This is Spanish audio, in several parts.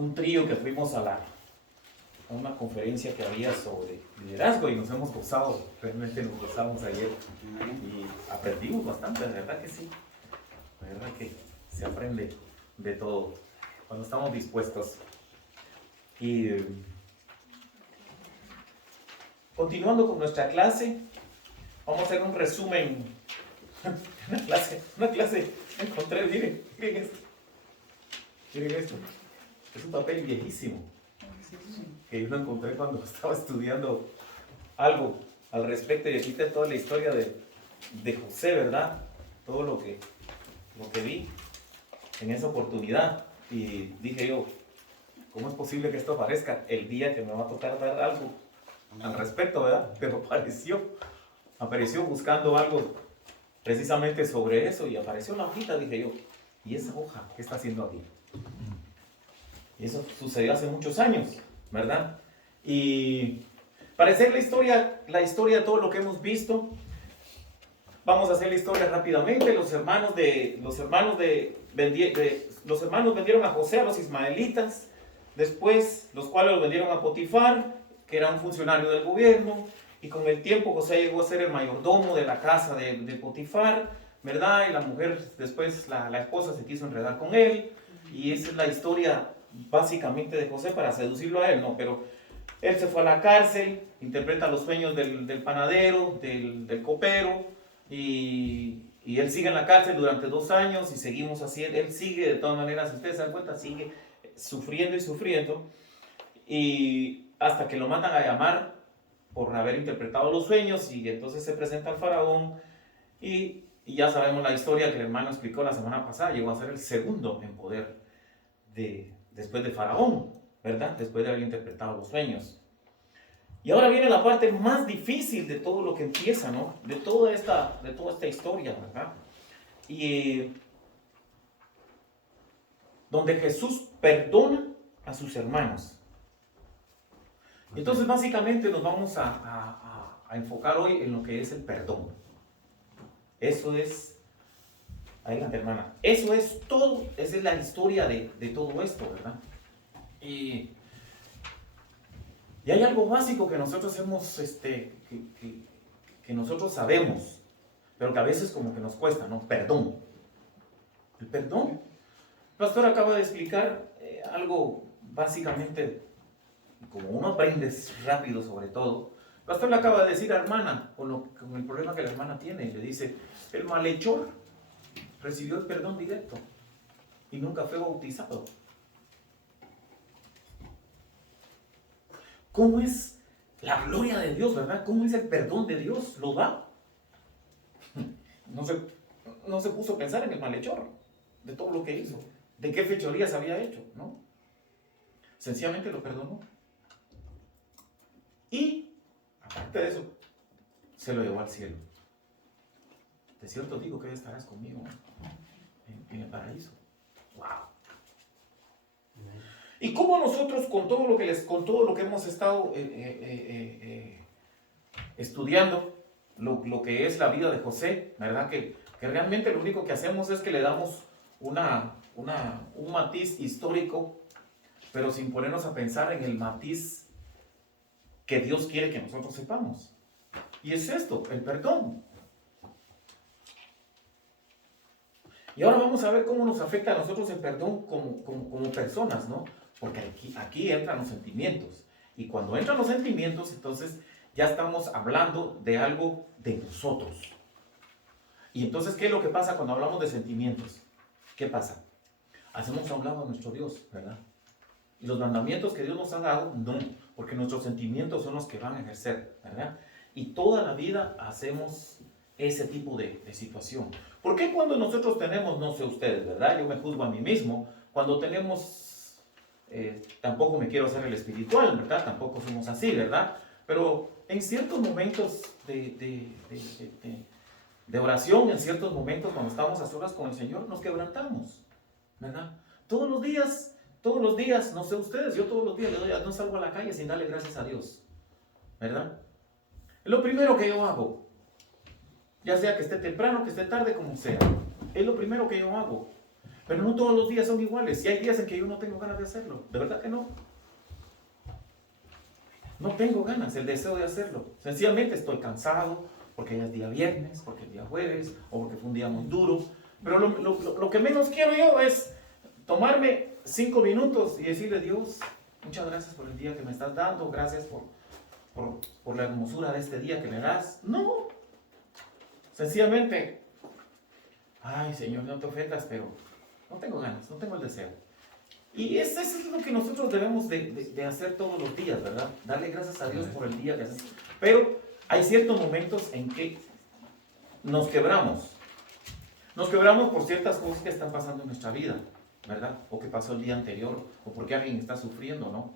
un trío que fuimos a una conferencia que había sobre liderazgo y nos hemos gozado, realmente nos gozamos ayer y aprendimos bastante, la verdad que sí, la verdad que se aprende de todo cuando estamos dispuestos. Y continuando con nuestra clase, vamos a hacer un resumen. Una clase, encontré, miren esto, es un papel viejísimo que yo lo encontré cuando estaba estudiando algo al respecto y aquí está toda la historia de José, ¿verdad? Todo lo que vi en esa oportunidad y dije yo, ¿cómo es posible que esto aparezca el día que me va a tocar dar algo al respecto, ¿verdad? Pero apareció buscando algo precisamente sobre eso y apareció una hojita, dije yo, ¿y esa hoja qué está haciendo aquí? Y eso sucedió hace muchos años, ¿verdad? Y para hacer la historia de todo lo que hemos visto, vamos a hacer la historia rápidamente. Los hermanos vendieron a José a los ismaelitas, después los cuales lo vendieron a Potifar, que era un funcionario del gobierno, y con el tiempo José llegó a ser el mayordomo de la casa de Potifar, ¿verdad? Y la mujer, después la esposa se quiso enredar con él, y esa es la historia básicamente de José para seducirlo a él, ¿no? Pero él se fue a la cárcel, interpreta los sueños del panadero, del copero, y él sigue en la cárcel durante 2 años y seguimos así, él sigue de todas maneras, si ustedes se dan cuenta, sigue sufriendo y sufriendo, y hasta que lo mandan a llamar por haber interpretado los sueños, y entonces se presenta al faraón, y ya sabemos la historia que el hermano explicó la semana pasada, llegó a ser el segundo en poder después de faraón, ¿verdad? Después de haber interpretado los sueños. Y ahora viene la parte más difícil de todo lo que empieza, ¿no? De toda esta historia, ¿verdad? Y donde Jesús perdona a sus hermanos. Entonces, básicamente nos vamos a enfocar hoy en lo que es el perdón. Eso es, adelante hermana, eso es todo, esa es la historia de todo esto, ¿verdad? Y hay algo básico que nosotros hemos, que nosotros sabemos, pero que a veces como que nos cuesta, ¿no? Perdón. El perdón. El pastor acaba de explicar algo básicamente, como uno aprende rápido sobre todo. El pastor le acaba de decir a la hermana, con el problema que la hermana tiene, y le dice, el malhechor recibió el perdón directo y nunca fue bautizado. ¿Cómo es la gloria de Dios, verdad? ¿Cómo es el perdón de Dios? ¿Lo da? No se puso a pensar en el malhechor, de todo lo que hizo, de qué fechorías había hecho, ¿no? Sencillamente lo perdonó. Y, aparte de eso, se lo llevó al cielo. De cierto digo que estarás conmigo en el paraíso. ¡Wow! Y cómo nosotros con todo lo que hemos estado estudiando, lo que es la vida de José, ¿verdad? Que realmente lo único que hacemos es que le damos un matiz histórico, pero sin ponernos a pensar en el matiz que Dios quiere que nosotros sepamos. Y es esto, el perdón. Y ahora vamos a ver cómo nos afecta a nosotros el perdón como personas, ¿no? Porque aquí entran los sentimientos. Y cuando entran los sentimientos, entonces ya estamos hablando de algo de nosotros. Y entonces, ¿qué es lo que pasa cuando hablamos de sentimientos? ¿Qué pasa? Hacemos a un lado a nuestro Dios, ¿verdad? Y los mandamientos que Dios nos ha dado, no, porque nuestros sentimientos son los que van a ejercer, ¿verdad? Y toda la vida hacemos ese tipo de situación. ¿Por qué cuando nosotros tenemos, no sé ustedes, ¿verdad? Yo me juzgo a mí mismo, cuando tenemos... tampoco me quiero hacer el espiritual, ¿verdad? Tampoco somos así, ¿verdad? Pero en ciertos momentos de oración, en ciertos momentos cuando estamos a solas con el Señor, nos quebrantamos, ¿verdad? Todos los días, no sé ustedes, yo todos los días no salgo a la calle sin darle gracias a Dios, ¿verdad? Es lo primero que yo hago, ya sea que esté temprano, que esté tarde, como sea, es lo primero que yo hago. Pero no todos los días son iguales. Y hay días en que yo no tengo ganas de hacerlo. De verdad que no. No tengo ganas, el deseo de hacerlo. Sencillamente estoy cansado porque ya es día viernes, porque es día jueves, o porque fue un día muy duro. Pero lo que menos quiero yo es tomarme 5 minutos y decirle: Dios, muchas gracias por el día que me estás dando, gracias por la hermosura de este día que me das. No. Sencillamente, ay Señor, no te ofendas, pero no tengo ganas, no tengo el deseo. Y eso es lo que nosotros debemos de hacer todos los días, ¿verdad? Darle gracias a Dios por el día que haces. Pero hay ciertos momentos en que nos quebramos. Nos quebramos por ciertas cosas que están pasando en nuestra vida, ¿verdad? O que pasó el día anterior, o porque alguien está sufriendo, ¿no?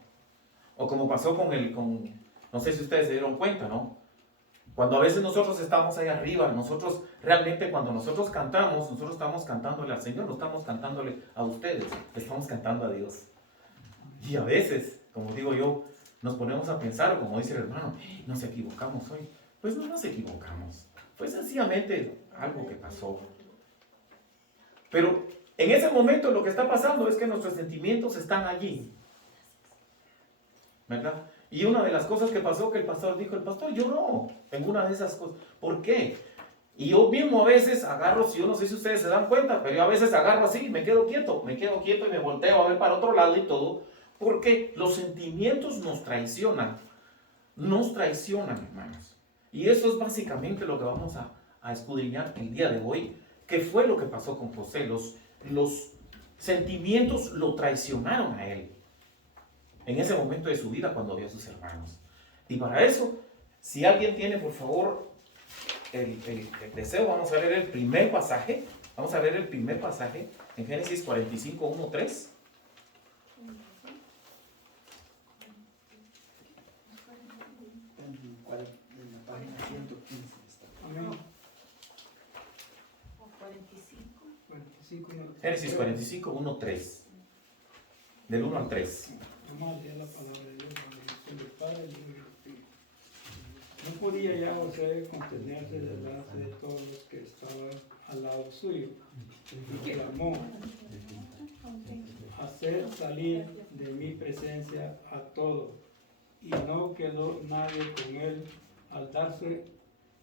O como pasó no sé si ustedes se dieron cuenta, ¿no? Cuando a veces nosotros estamos ahí arriba, nosotros realmente cuando nosotros cantamos, nosotros estamos cantándole al Señor, no estamos cantándole a ustedes, estamos cantando a Dios. Y a veces, como digo yo, nos ponemos a pensar, como dice el hermano, nos equivocamos hoy. Pues no nos equivocamos, fue sencillamente algo que pasó. Pero en ese momento lo que está pasando es que nuestros sentimientos están allí, ¿verdad? Y una de las cosas que pasó, que el pastor lloró en una de esas cosas. ¿Por qué? Y yo mismo a veces agarro, si yo no sé si ustedes se dan cuenta, pero yo a veces agarro así y me quedo quieto y me volteo a ver para otro lado y todo, porque los sentimientos nos traicionan, hermanos. Y eso es básicamente lo que vamos a escudriñar el día de hoy. ¿Qué fue lo que pasó con José? Los sentimientos lo traicionaron a él en ese momento de su vida cuando vio a sus hermanos. Y para eso, si alguien tiene, por favor, el deseo, vamos a leer el primer pasaje. Vamos a leer el primer pasaje en Génesis 45, 1, 3. En la página 115 está. Amén. 45, Génesis 45, 1, 3. Del 1 al 3. Vamos a leer la palabra de Dios, del Padre, del Hijo y del Espíritu. No podía ya José contenerse delante de todos los que estaban al lado suyo, y clamó: hacer salir de mi presencia a todos. Y no quedó nadie con él al darse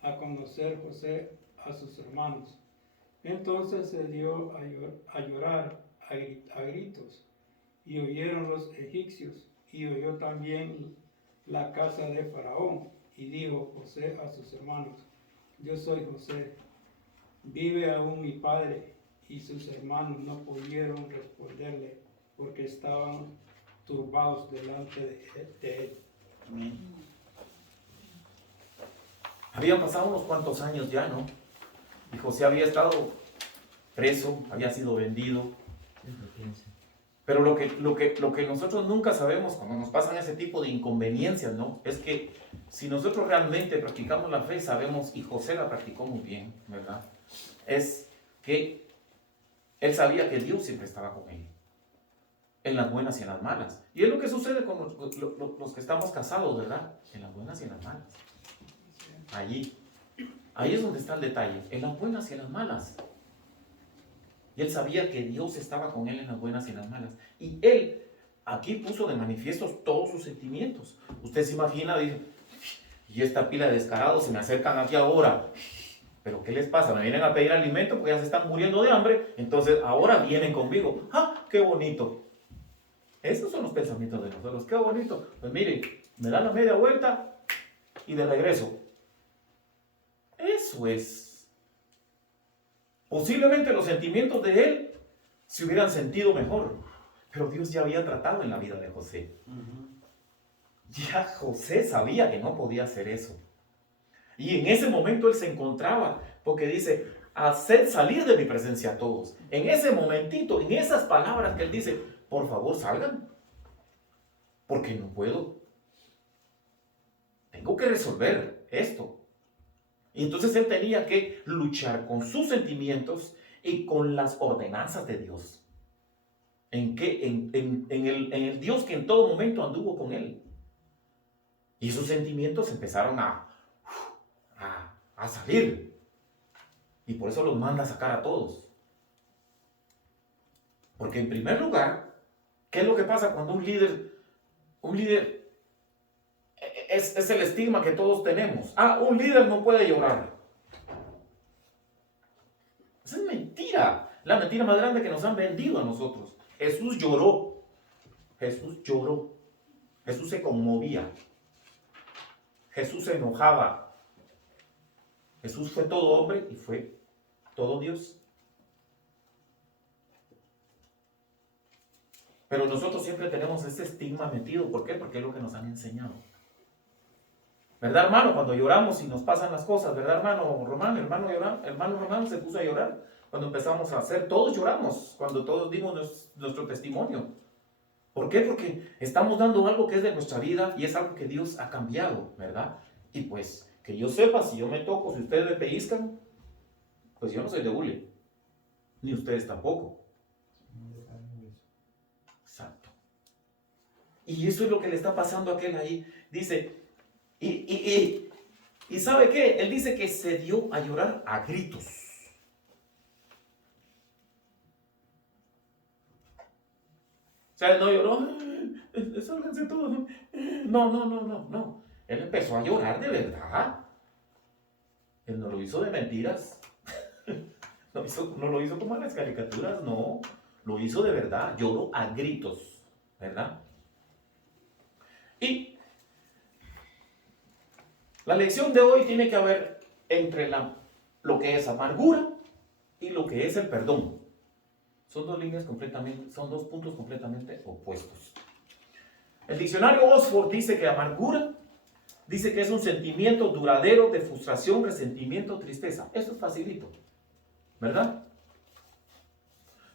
a conocer José a sus hermanos. Entonces se dio a llorar a gritos, y oyeron los egipcios, y oyó también la casa de Faraón, y dijo José a sus hermanos: yo soy José, vive aún mi padre. Y sus hermanos no pudieron responderle, porque estaban turbados delante de él. Amén. Habían pasado unos cuantos años ya, ¿no? Y José había estado preso, había sido vendido. Pero lo que nosotros nunca sabemos cuando nos pasan ese tipo de inconveniencias, ¿no? Es que si nosotros realmente practicamos la fe, sabemos, y José la practicó muy bien, ¿verdad? Es que él sabía que Dios siempre estaba con él, en las buenas y en las malas. Y es lo que sucede con los que estamos casados, ¿verdad? En las buenas y en las malas. Ahí es donde está el detalle, en las buenas y en las malas. Y él sabía que Dios estaba con él en las buenas y en las malas. Y él aquí puso de manifiesto todos sus sentimientos. Usted se imagina, dice, y esta pila de descarados se me acercan aquí ahora. ¿Pero qué les pasa? Me vienen a pedir alimento porque ya se están muriendo de hambre. Entonces ahora vienen conmigo. ¡Ah, qué bonito! Esos son los pensamientos de nosotros. ¡Qué bonito! Pues mire, me dan la media vuelta y de regreso. Eso es. Posiblemente los sentimientos de él se hubieran sentido mejor, pero Dios ya había tratado en la vida de José. Ya José sabía que no podía hacer eso. Y en ese momento él se encontraba, porque dice, haced salir de mi presencia a todos. En ese momentito, en esas palabras que él dice, por favor salgan, porque no puedo. Tengo que resolver esto. Y entonces él tenía que luchar con sus sentimientos y con las ordenanzas de Dios. En el Dios que en todo momento anduvo con él. Y sus sentimientos empezaron a salir. Y por eso los manda a sacar a todos. Porque en primer lugar, ¿qué es lo que pasa cuando un líder es el estigma que todos tenemos? Un líder no puede llorar. Esa es mentira. La mentira más grande que nos han vendido a nosotros. Jesús lloró. Jesús lloró. Jesús se conmovía. Jesús se enojaba. Jesús fue todo hombre y fue todo Dios. Pero nosotros siempre tenemos ese estigma metido. ¿Por qué? Porque es lo que nos han enseñado. ¿Verdad, hermano? Cuando lloramos y nos pasan las cosas, ¿verdad, hermano Román? Hermano Román se puso a llorar cuando empezamos a hacer. Todos lloramos cuando todos dimos nuestro testimonio. ¿Por qué? Porque estamos dando algo que es de nuestra vida y es algo que Dios ha cambiado, ¿verdad? Y pues, que yo sepa, si yo me toco, si ustedes me pellizcan, pues yo no soy de hule. Ni ustedes tampoco. Exacto. Y eso es lo que le está pasando a aquel ahí. Dice, y ¿sabe qué? Él dice que se dio a llorar a gritos. O sea, él no lloró, sálganse todos. No. Él empezó a llorar de verdad. Él no lo hizo de mentiras. No lo hizo como en las caricaturas, no. Lo hizo de verdad. Lloró a gritos, ¿verdad? Y la lección de hoy tiene que ver entre lo que es amargura y lo que es el perdón. Son dos puntos completamente opuestos. El diccionario Oxford dice que amargura, dice que es un sentimiento duradero de frustración, resentimiento, tristeza. Eso es facilito, ¿verdad?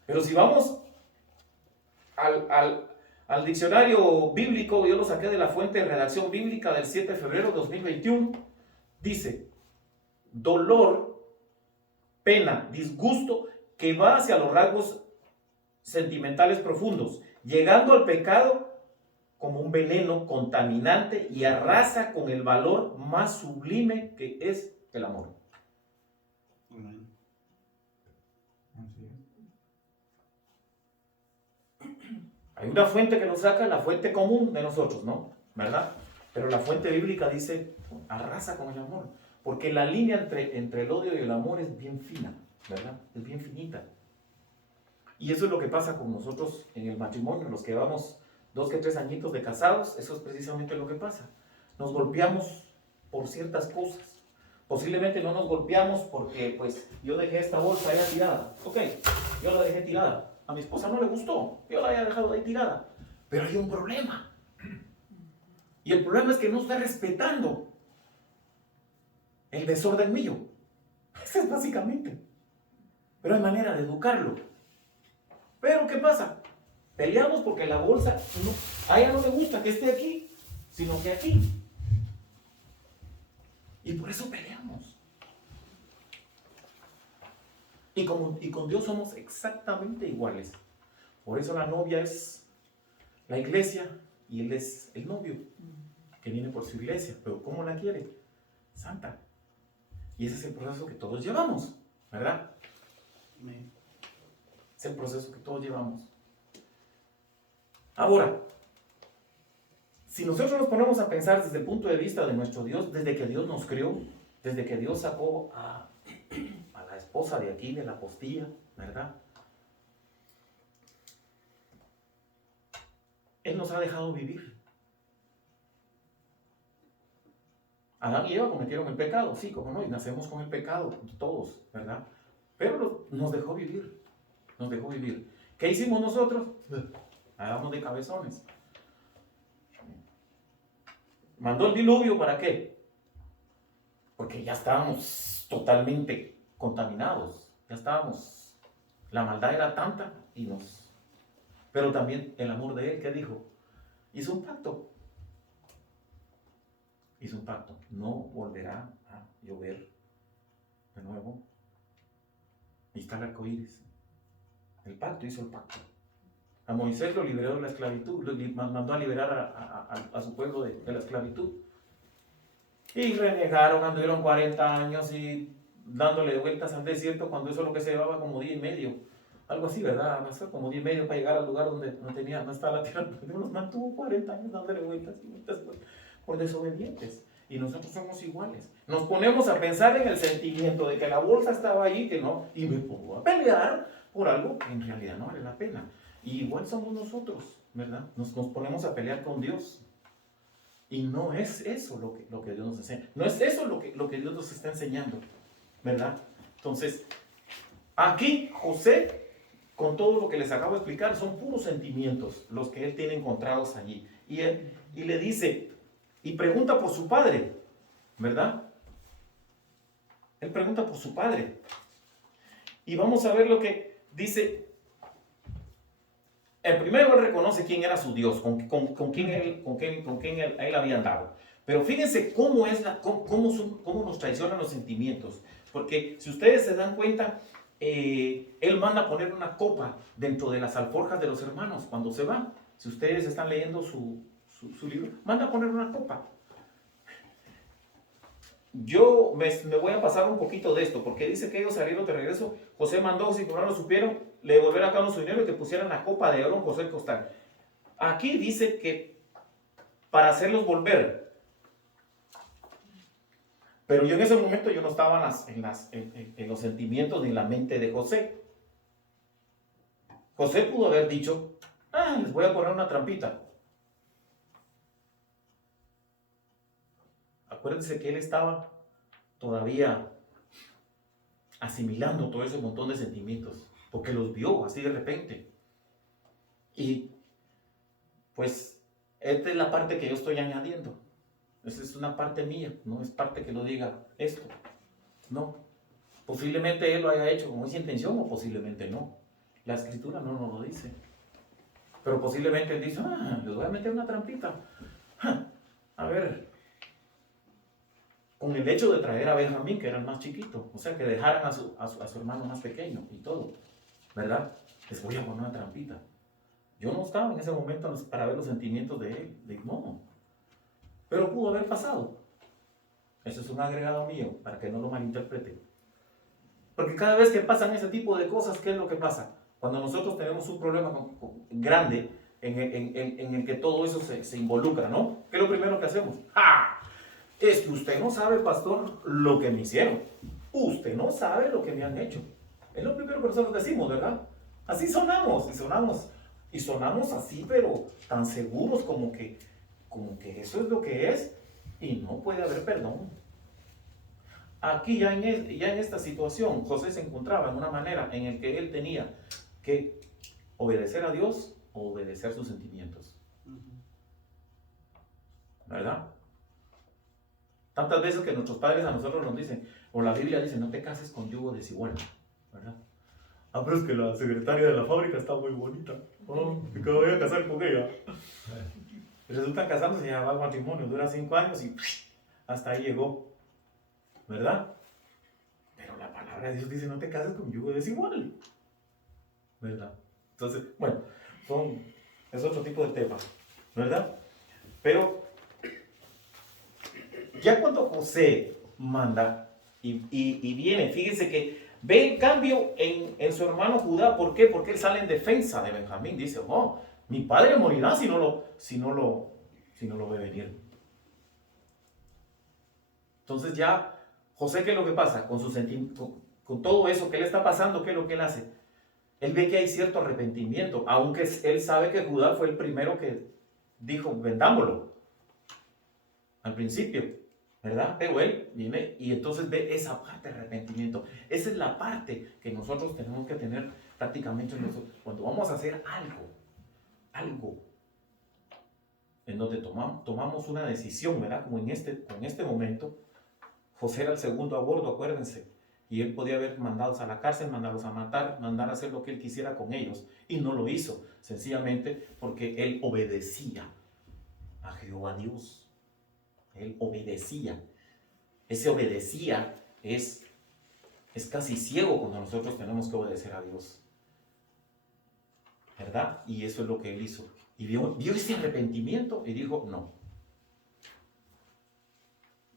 Pero si vamos al diccionario bíblico, yo lo saqué de la fuente de redacción bíblica del 7 de febrero de 2021, dice, dolor, pena, disgusto, que va hacia los rasgos sentimentales profundos, llegando al pecado como un veneno contaminante y arrasa con el valor más sublime que es el amor. Amén. Hay una fuente que nos saca, la fuente común de nosotros, ¿no? ¿Verdad? Pero la fuente bíblica dice, arrasa con el amor. Porque la línea entre el odio y el amor es bien fina, ¿verdad? Es bien finita. Y eso es lo que pasa con nosotros en el matrimonio, los que llevamos 2 que 3 añitos de casados, eso es precisamente lo que pasa. Nos golpeamos por ciertas cosas. Posiblemente no nos golpeamos porque, pues, yo dejé esta bolsa allá tirada. Ok, yo la dejé tirada. A mi esposa no le gustó, yo la había dejado ahí tirada. Pero hay un problema. Y el problema es que no está respetando el desorden mío. Eso es básicamente. Pero hay manera de educarlo. Pero ¿qué pasa? Peleamos porque la bolsa, a ella no le gusta que esté aquí, sino que aquí. Y por eso peleamos. Y con Dios somos exactamente iguales. Por eso la novia es la iglesia y él es el novio que viene por su iglesia. Pero ¿cómo la quiere? Santa. Y ese es el proceso que todos llevamos, ¿verdad? Amén. Es el proceso que todos llevamos. Ahora, si nosotros nos ponemos a pensar desde el punto de vista de nuestro Dios, desde que Dios nos creó, desde que Dios sacó a la esposa de aquí, de la postilla, ¿verdad? Él nos ha dejado vivir. Adán y Eva cometieron el pecado, sí, como no, y nacemos con el pecado, todos, ¿verdad? Pero nos dejó vivir, nos dejó vivir. ¿Qué hicimos nosotros? Hagamos de cabezones. ¿Mandó el diluvio para qué? Porque ya estábamos totalmente contaminados, ya estábamos, la maldad era tanta pero también el amor de él, ¿qué dijo? Hizo un pacto, no volverá a llover de nuevo, y está el arco iris. El pacto, hizo el pacto. A Moisés lo liberó de la esclavitud, mandó a liberar a su pueblo de la esclavitud. Y renegaron, anduvieron 40 años y dándole vueltas al desierto, cuando eso es lo que se llevaba como día y medio. algo así, ¿verdad? Avanzó como 10 y medio para llegar al lugar donde no estaba la tierra. Dios nos mantuvo 40 años dándole vueltas y vueltas por desobedientes. Y nosotros somos iguales. Nos ponemos a pensar en el sentimiento de que la bolsa estaba ahí, que no, y me pongo a pelear por algo que en realidad no vale la pena. Y igual somos nosotros, ¿verdad? Nos ponemos a pelear con Dios. Y no es eso lo que Dios nos enseña. No es eso lo que Dios nos está enseñando, ¿verdad? Entonces, aquí José, con todo lo que les acabo de explicar, son puros sentimientos los que él tiene encontrados allí. Y le dice, y pregunta por su padre, ¿verdad? Él pregunta por su padre. Y vamos a ver lo que dice. El primero él reconoce quién era su Dios, con quién él había andado. Pero fíjense cómo nos traicionan los sentimientos. Porque si ustedes se dan cuenta, él manda a poner una copa dentro de las alforjas de los hermanos cuando se va. Si ustedes están leyendo su libro, manda a poner una copa. Yo me voy a pasar un poquito de esto, porque dice que ellos salieron de regreso. José mandó, si no lo supieron, le devolvieron a cada uno su dinero y que pusieran la copa de oro en José el costal. Aquí dice que para hacerlos volver. Pero yo en ese momento yo no estaba en los sentimientos ni en la mente de José. José pudo haber dicho, les voy a poner una trampita. Acuérdense que él estaba todavía asimilando todo ese montón de sentimientos, porque los vio así de repente. Y pues esta es la parte que yo estoy añadiendo. Esa es una parte mía, no es parte que lo diga esto. No. Posiblemente él lo haya hecho con esa intención o posiblemente no. La escritura no nos lo dice. Pero posiblemente él dice, les voy a meter una trampita. A ver, con el hecho de traer a Benjamín, que era el más chiquito, o sea, que dejaran a su hermano más pequeño y todo, ¿verdad? Les voy a poner una trampita. Yo no estaba en ese momento para ver los sentimientos de él, no. Pero pudo haber pasado. Eso es un agregado mío, para que no lo malinterpreten. Porque cada vez que pasan ese tipo de cosas, ¿qué es lo que pasa? Cuando nosotros tenemos un problema grande en el que todo eso se involucra, ¿no? ¿Qué es lo primero que hacemos? Es que usted no sabe, pastor, lo que me hicieron. Usted no sabe lo que me han hecho. Es lo primero que nosotros decimos, ¿verdad? Así sonamos, y sonamos así, pero tan seguros como que eso es lo que es, y no puede haber perdón. Aquí ya en esta situación, José se encontraba en una manera en la que él tenía que obedecer a Dios o obedecer sus sentimientos. ¿Verdad? Tantas veces que nuestros padres a nosotros nos dicen, o la Biblia dice, no te cases con yugo desigual, ¿verdad? Pero es que la secretaria de la fábrica está muy bonita. Me voy a casar con ella. Resulta casándose, ya va al matrimonio, dura 5 años y hasta ahí llegó, ¿verdad? Pero la palabra de Dios dice, no te cases con yugo desigual, ¿verdad? Entonces, bueno, es otro tipo de tema, ¿verdad? Pero ya cuando José manda y viene, fíjense que ve el cambio en su hermano Judá. ¿Por qué? Porque él sale en defensa de Benjamín. Dice, mi padre morirá si no lo ve venir. Entonces ya, José, ¿qué es lo que pasa? Con todo eso que le está pasando, ¿qué es lo que él hace? Él ve que hay cierto arrepentimiento, aunque él sabe que Judá fue el primero que dijo, vendámoslo, al principio, ¿verdad? Pero él viene y entonces ve esa parte de arrepentimiento. Esa es la parte que nosotros tenemos que tener prácticamente cuando vamos a hacer algo en donde tomamos una decisión, ¿verdad? Como en este momento, José era el segundo a bordo, acuérdense, y él podía haber mandados a la cárcel, mandarlos a matar, mandar a hacer lo que él quisiera con ellos, y no lo hizo, sencillamente porque él obedecía a Jehová Dios. Él obedecía. Ese obedecía es casi ciego cuando nosotros tenemos que obedecer a Dios, ¿verdad? Y eso es lo que él hizo. Y vio ese arrepentimiento y dijo, no.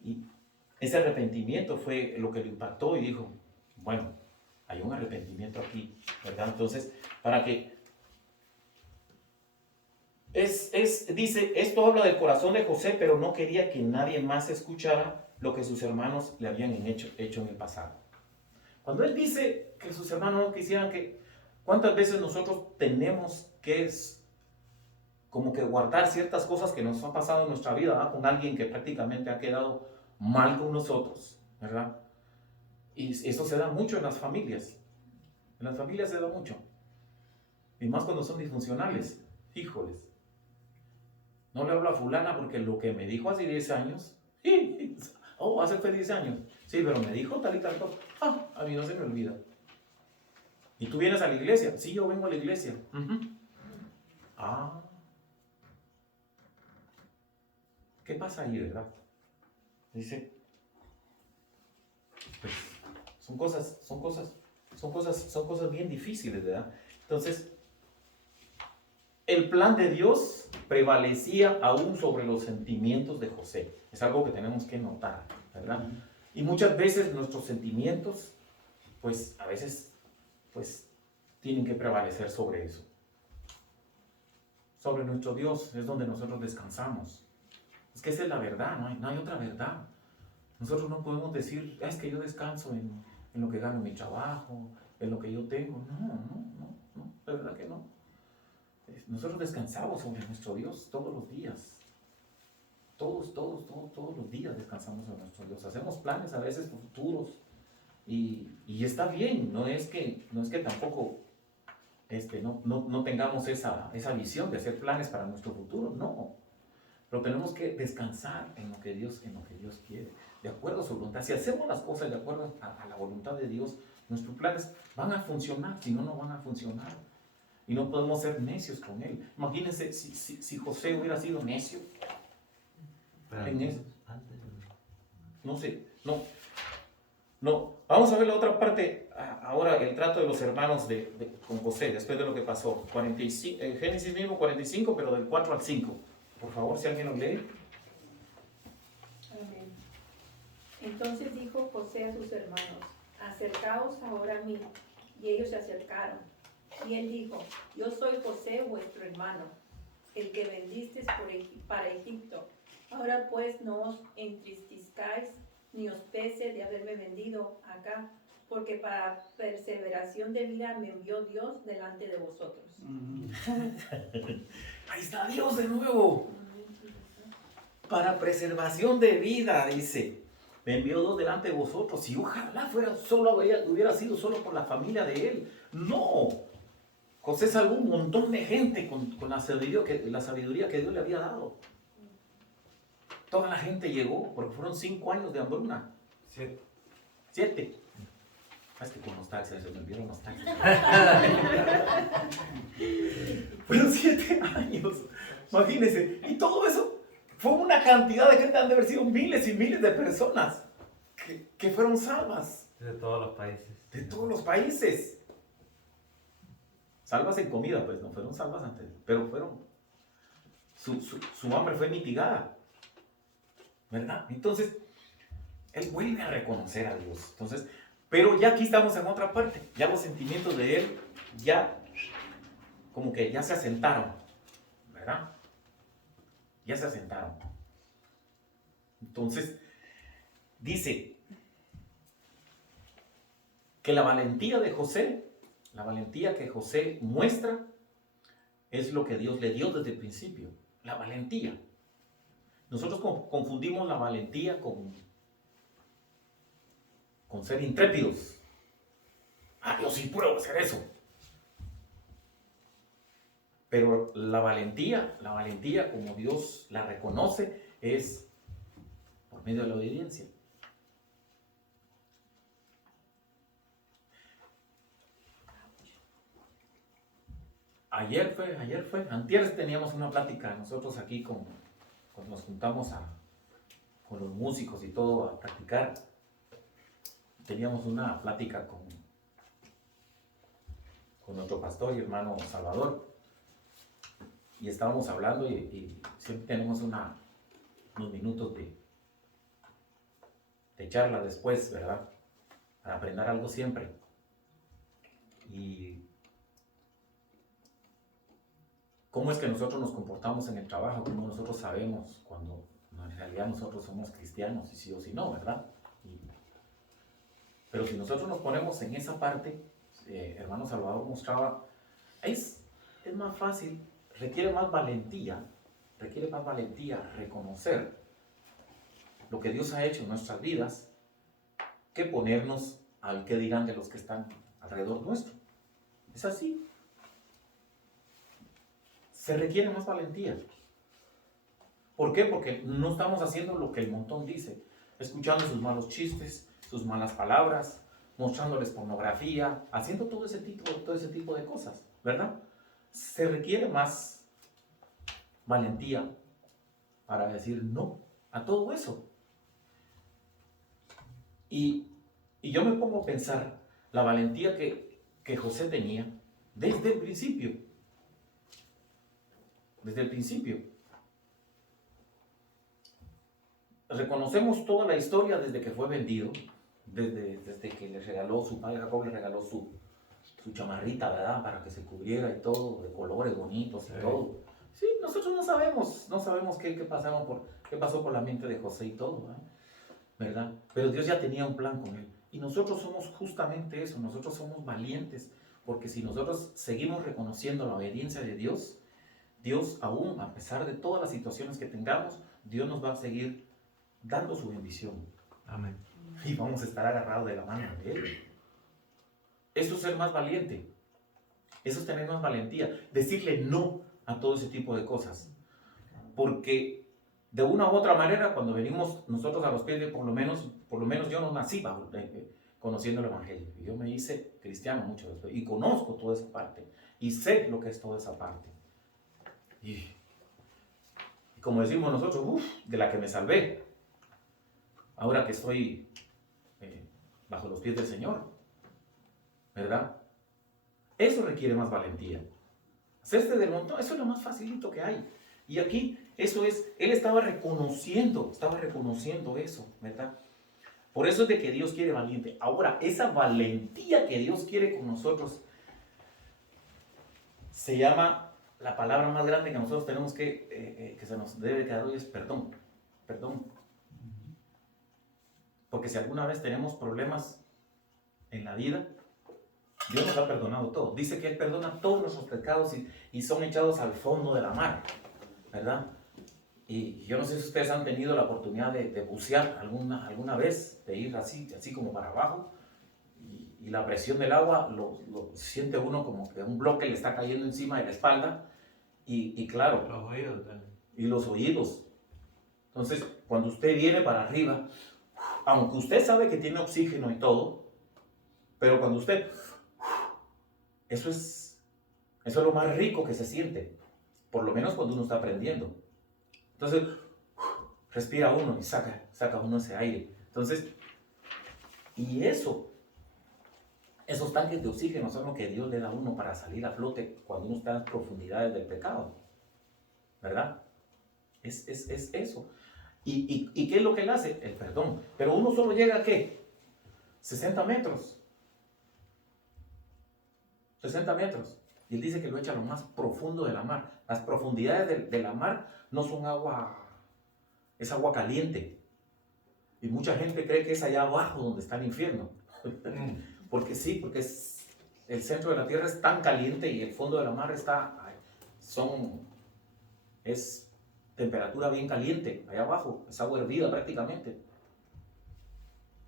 Y ese arrepentimiento fue lo que lo impactó y dijo, bueno, hay un arrepentimiento aquí, ¿verdad? Entonces, para que dice, esto habla del corazón de José, pero no quería que nadie más escuchara lo que sus hermanos le habían hecho en el pasado. Cuando él dice que sus hermanos no quisieran que, ¿cuántas veces nosotros tenemos que como que guardar ciertas cosas que nos han pasado en nuestra vida, ¿verdad? Con alguien que prácticamente ha quedado mal con nosotros, ¿verdad? Y eso se da mucho en las familias. En las familias se da mucho. Y más cuando son disfuncionales. Híjoles. No le hablo a fulana porque lo que me dijo hace 10 años, oh, hace fue 10 años. Sí, pero me dijo tal y tal cosa. A mí no se me olvida. ¿Y tú vienes a la iglesia? Sí, yo vengo a la iglesia. ¿Qué pasa ahí, verdad? Dice, pues, son cosas bien difíciles, ¿verdad? Entonces, el plan de Dios prevalecía aún sobre los sentimientos de José. Es algo que tenemos que notar, ¿verdad? Y muchas veces nuestros sentimientos, pues, a veces, pues, tienen que prevalecer sobre eso. Sobre nuestro Dios es donde nosotros descansamos. Es que esa es la verdad, no hay otra verdad. Nosotros no podemos decir, es que yo descanso en lo que gano en mi trabajo, en lo que yo tengo. No, la verdad que no. Nosotros descansamos sobre nuestro Dios todos los días. Todos los días descansamos sobre nuestro Dios. Hacemos planes a veces futuros y está bien, no es que tampoco no tengamos esa visión de hacer planes para nuestro futuro, no. Pero tenemos que descansar en lo que Dios quiere, de acuerdo a su voluntad. Si hacemos las cosas de acuerdo a la voluntad de Dios, nuestros planes van a funcionar, si no, no van a funcionar. Y no podemos ser necios con Él. Imagínense si José hubiera sido necio en eso. No sé, no. Vamos a ver la otra parte, ahora el trato de los hermanos con José, después de lo que pasó. Génesis mismo 45, pero del 4 al 5. Por favor, si alguien lo lee. Amén. Entonces dijo José a sus hermanos, acercaos ahora a mí. Y ellos se acercaron. Y él dijo, yo soy José, vuestro hermano, el que vendisteis para Egipto. Ahora pues no os entristezcáis, ni os pese de haberme vendido acá, porque para perseveración de vida me envió Dios delante de vosotros. Ahí está Dios de nuevo. Para preservación de vida, dice. Me envió Dios delante de vosotros. Y ojalá hubiera sido solo por la familia de él. No. José salvó un montón de gente con la sabiduría que Dios le había dado. Toda la gente llegó, porque fueron 5 años de hambruna. 7. Es que con los taxis, se me olvidaron los taxis. Fueron 7 años. Imagínense. Y todo eso fue una cantidad de gente, han de haber sido miles y miles de personas que fueron salvas. De todos los países. De todos los países. Salvas en comida, pues no fueron salvas antes, pero fueron. Su hambre fue mitigada. ¿Verdad? Entonces, él vuelve a reconocer a Dios. Entonces, pero ya aquí estamos en otra parte. Ya los sentimientos de él ya como que ya se asentaron. ¿Verdad? Ya se asentaron. Entonces, dice que la valentía de José, la valentía que José muestra, es lo que Dios le dio desde el principio. La valentía. Nosotros confundimos la valentía con ser intrépidos. Yo sí puedo hacer eso. Pero la valentía como Dios la reconoce, es por medio de la obediencia. Antier teníamos una plática nosotros aquí cuando nos juntamos con los músicos y todo a practicar. Teníamos una plática con nuestro pastor y hermano Salvador. Y estábamos hablando y siempre tenemos unos minutos de charla después, ¿verdad? Para aprender algo siempre. Y cómo es que nosotros nos comportamos en el trabajo, cómo nosotros sabemos cuando en realidad nosotros somos cristianos, y sí o sí no, ¿verdad? Pero si nosotros nos ponemos en esa parte, hermano Salvador mostraba, es más fácil, requiere más valentía reconocer lo que Dios ha hecho en nuestras vidas que ponernos al que dirán de los que están alrededor nuestro. Es así. Se requiere más valentía. ¿Por qué? Porque no estamos haciendo lo que el montón dice, escuchando sus malos chistes, sus malas palabras, mostrándoles pornografía, haciendo todo ese tipo de cosas, ¿verdad? Se requiere más valentía para decir no a todo eso. Y yo me pongo a pensar la valentía que José tenía desde el principio. Desde el principio. Reconocemos toda la historia desde que fue vendido, desde que le regaló, su padre Jacob le regaló su chamarrita, ¿verdad? Para que se cubriera y todo, de colores bonitos y todo. Sí, nosotros no sabemos qué pasó por la mente de José y todo, ¿verdad? Pero Dios ya tenía un plan con él. Y nosotros somos justamente eso, nosotros somos valientes, porque si nosotros seguimos reconociendo la obediencia de Dios, Dios aún, a pesar de todas las situaciones que tengamos, Dios nos va a seguir dando su bendición. Amén. Y vamos a estar agarrados de la mano de Él. Eso es ser más valiente. Eso es tener más valentía. Decirle no a todo ese tipo de cosas. Porque de una u otra manera, cuando venimos nosotros a los pies de, por lo menos yo no nací conociendo el Evangelio. Yo me hice cristiano mucho después. Y conozco toda esa parte. Y sé lo que es toda esa parte. Y como decimos nosotros, de la que me salvé. Ahora que estoy bajo los pies del Señor, ¿verdad? Eso requiere más valentía. Hacerse del montón, eso es lo más facilito que hay. Y aquí, eso es, él estaba reconociendo eso, ¿verdad? Por eso es de que Dios quiere valiente. Ahora, esa valentía que Dios quiere con nosotros, se llama, la palabra más grande que nosotros tenemos que se nos debe quedar hoy es perdón. Perdón. Porque si alguna vez tenemos problemas en la vida, Dios nos ha perdonado todo. Dice que Él perdona todos nuestros pecados y son echados al fondo de la mar, ¿verdad? Y yo no sé si ustedes han tenido la oportunidad de bucear alguna vez, de ir así como para abajo, y la presión del agua lo siente uno como que un bloque le está cayendo encima de la espalda, y claro, Los oídos también. y los oídos. Entonces, cuando usted viene para arriba, aunque usted sabe que tiene oxígeno y todo, pero cuando usted, eso es lo más rico que se siente, por lo menos cuando uno está aprendiendo. Entonces, respira uno y saca uno ese aire. Entonces, y esos tanques de oxígeno son lo que Dios le da a uno para salir a flote cuando uno está en las profundidades del pecado, ¿verdad? Es eso. ¿Y qué es lo que él hace? El perdón. Pero uno solo llega a ¿qué? 60 metros. 60 metros. Y él dice que lo echa a lo más profundo de la mar. Las profundidades de la mar no son agua, es agua caliente. Y mucha gente cree que es allá abajo donde está el infierno. Porque sí, porque el centro de la tierra es tan caliente y el fondo de la mar es temperatura bien caliente, allá abajo, es agua hervida prácticamente.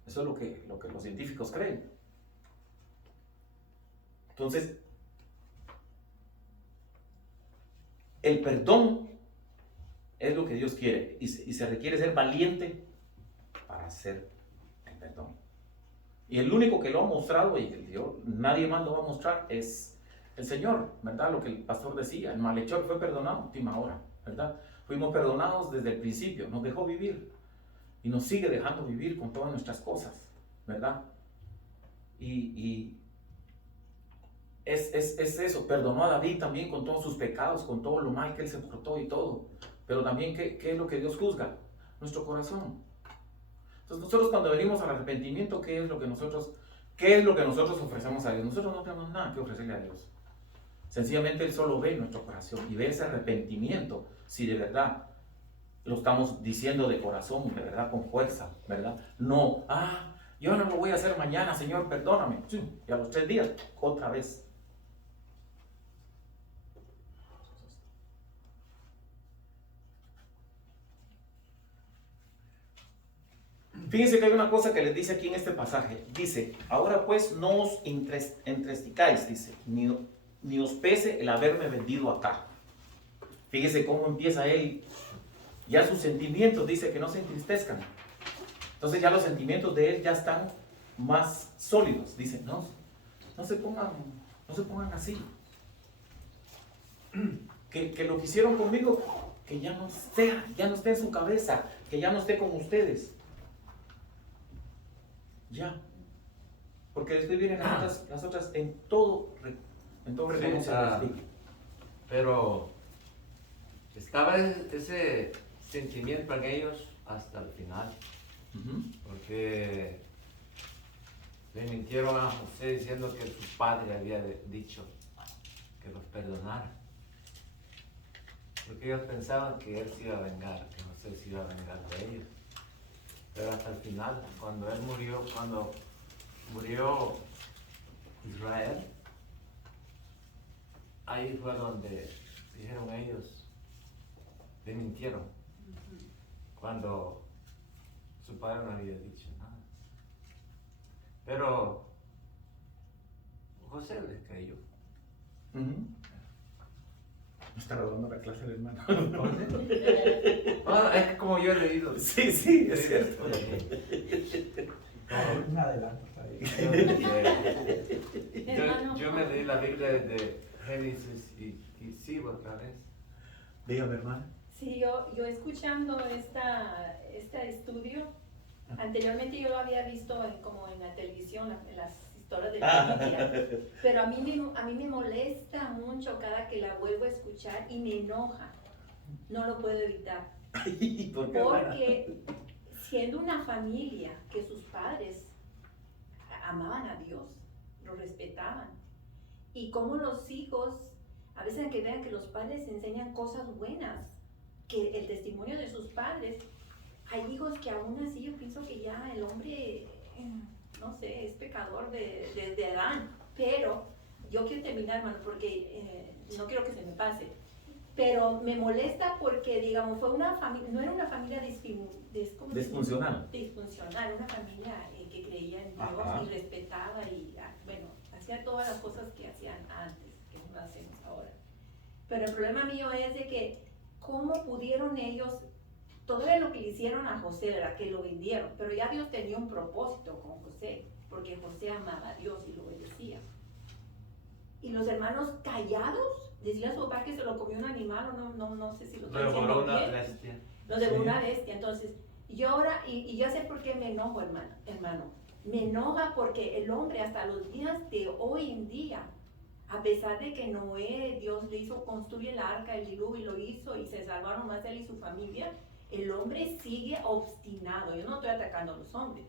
Eso es lo que los científicos creen. Entonces, el perdón es lo que Dios quiere y se requiere ser valiente para hacer el perdón. Y el único que lo ha mostrado y nadie más lo va a mostrar es el Señor, ¿verdad? Lo que el pastor decía, el malhechor fue perdonado a última hora, ¿verdad? Fuimos perdonados desde el principio, nos dejó vivir y nos sigue dejando vivir con todas nuestras cosas, ¿verdad? Y es eso, perdonó a David también con todos sus pecados, con todo lo mal que él se portó y todo, pero también ¿qué es lo que Dios juzga? Nuestro corazón. Entonces nosotros cuando venimos al arrepentimiento, ¿qué es lo que nosotros ¿Qué es lo que nosotros ofrecemos a Dios? Nosotros no tenemos nada que ofrecerle a Dios. Sencillamente Él solo ve nuestro corazón y ve ese arrepentimiento, si de verdad lo estamos diciendo de corazón, de verdad con fuerza, ¿verdad? No, yo no lo voy a hacer mañana, Señor, perdóname. Sí, y a los 3 días, otra vez. Fíjense que hay una cosa que les dice aquí en este pasaje. Dice, ahora pues no os entristecáis, dice, ni os pese el haberme vendido acá. Fíjense cómo empieza él. Ya sus sentimientos, dice que no se entristezcan. Entonces ya los sentimientos de él ya están más sólidos. Dice, no se pongan así. Que lo que hicieron conmigo, que ya no esté en su cabeza, que ya no esté con ustedes. Ya. Porque después vienen las otras en todo reconocer. Pero estaba ese sentimiento en ellos hasta el final. Porque le mintieron a José diciendo que su padre había dicho que los perdonara. Porque ellos pensaban que él se iba a vengar, que José se iba a vengar de ellos. Pero hasta el final, cuando murió Israel, ahí fue donde dijeron ellos, le mintieron, cuando su padre no había dicho nada. Pero José les creyó. Está grabando la clase del hermano. Es que como yo he leído. Sí, es cierto. Yo me leí la Biblia de Génesis y sigo otra vez. Dígame, hermano. Sí, yo escuchando este estudio, anteriormente yo lo había visto como en la televisión, en las historias de la Biblia, pero a mí me molesta mucho cada que la vuelvo a escuchar y me enoja, no lo puedo evitar. ¿Por qué, porque siendo una familia que sus padres amaban a Dios, lo respetaban, y como los hijos, a veces que vean que los padres enseñan cosas buenas, que el testimonio de sus padres, hay hijos que aún así yo pienso que ya el hombre, no sé, es pecador de Adán, pero yo quiero terminar, hermano, porque no quiero que se me pase, pero me molesta porque, digamos, no era una familia disfuncional, una familia que creía en Dios. Ajá. Y respetaba y, bueno, hacía todas las cosas que hacían antes, que no las hacemos ahora. Pero el problema mío es de que cómo pudieron ellos, todo lo que le hicieron a José, ¿verdad? Que lo vendieron, pero ya Dios tenía un propósito con José, porque José amaba a Dios y lo obedecía. Y los hermanos callados, decían a su papá que se lo comió un animal, o no sé si lo estoy diciendo bien. Lo devoró una bestia. Entonces, yo ahora, y yo sé por qué me enojo, hermano. Me enoja porque el hombre hasta los días de hoy en día, a pesar de que Noé, Dios le hizo construir el arca, el diluvio, y lo hizo, y se salvaron más él y su familia, el hombre sigue obstinado. Yo no estoy atacando a los hombres,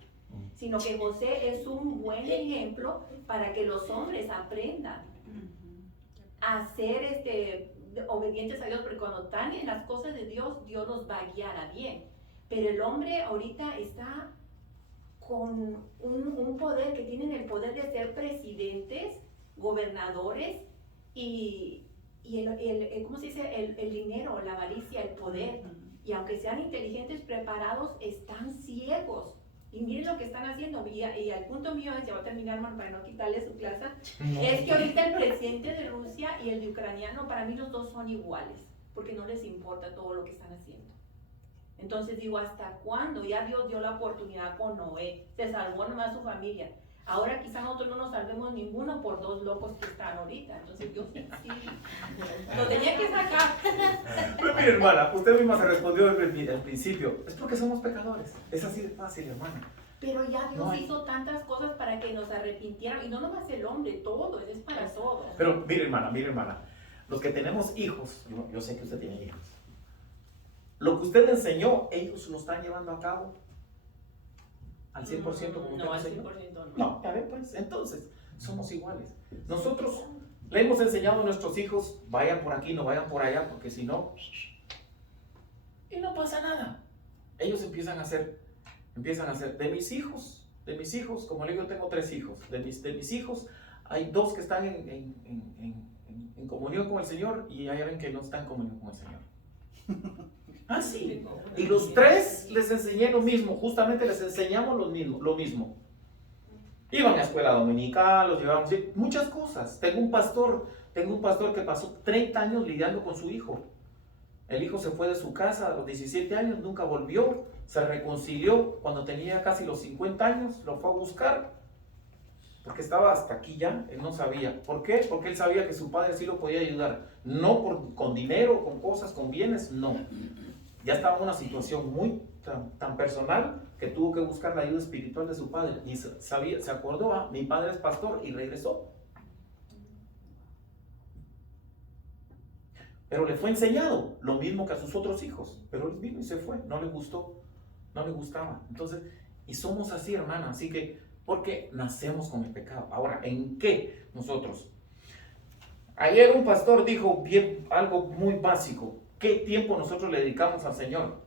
sino que José es un buen ejemplo para que los hombres aprendan a ser obedientes a Dios, porque cuando están en las cosas de Dios, Dios los va a guiar a bien. Pero el hombre ahorita está con un poder, que tienen el poder de ser presidentes, gobernadores, y ¿cómo se dice? El dinero, la avaricia, el poder. Y aunque sean inteligentes, preparados, están ciegos. Y miren lo que están haciendo. Y al punto mío, ya voy a terminar, hermano, para no quitarle su plaza, es que ahorita el presidente de Rusia y el de ucraniano, para mí los dos son iguales, porque no les importa todo lo que están haciendo. Entonces digo, ¿hasta cuándo? Ya Dios dio la oportunidad con Noé, se salvó nomás su familia. Ahora quizá nosotros no nos salvemos ninguno por dos locos que están ahorita. Entonces Dios sí lo tenía que sacar. Pero mire, hermana, usted misma se respondió al principio. Es porque somos pecadores. Es así de fácil, hermana. Pero ya Dios hizo tantas cosas para que nos arrepintieran. Y no nomás el hombre, todo, es para todos. Pero mire, hermana, los que tenemos hijos, yo sé que usted tiene hijos. Lo que usted le enseñó, ellos lo están llevando a cabo. al 100% como usted No, al enseñó? 100% no. No, a ver, pues, entonces, somos iguales. Nosotros le hemos enseñado a nuestros hijos, vayan por aquí, no vayan por allá, porque si no, y no pasa nada. Ellos empiezan a hacer, de mis hijos, como le digo, tengo 3 hijos, de mis hijos, hay 2 que están en comunión con el Señor y hay alguien que no está en comunión con el Señor. Ah, sí. Y los 3 les enseñé lo mismo, justamente les enseñamos lo mismo. Iban a escuela dominical, los llevábamos, muchas cosas. Tengo un pastor que pasó 30 años lidiando con su hijo. El hijo se fue de su casa a los 17 años, nunca volvió, se reconcilió cuando tenía casi los 50 años, lo fue a buscar, porque estaba hasta aquí ya, él no sabía. ¿Por qué? Porque él sabía que su padre sí lo podía ayudar, no con dinero, con cosas, con bienes, no. Ya estaba en una situación muy tan personal que tuvo que buscar la ayuda espiritual de su padre y se acordó, mi padre es pastor, y regresó. Pero le fue enseñado lo mismo que a sus otros hijos, pero él vino y se fue, no le gustó, no le gustaba. Entonces, y somos así, hermana, así que, porque nacemos con el pecado. Ahora, ¿en qué nosotros? Ayer un pastor dijo bien algo muy básico. ¿Qué tiempo nosotros le dedicamos al Señor?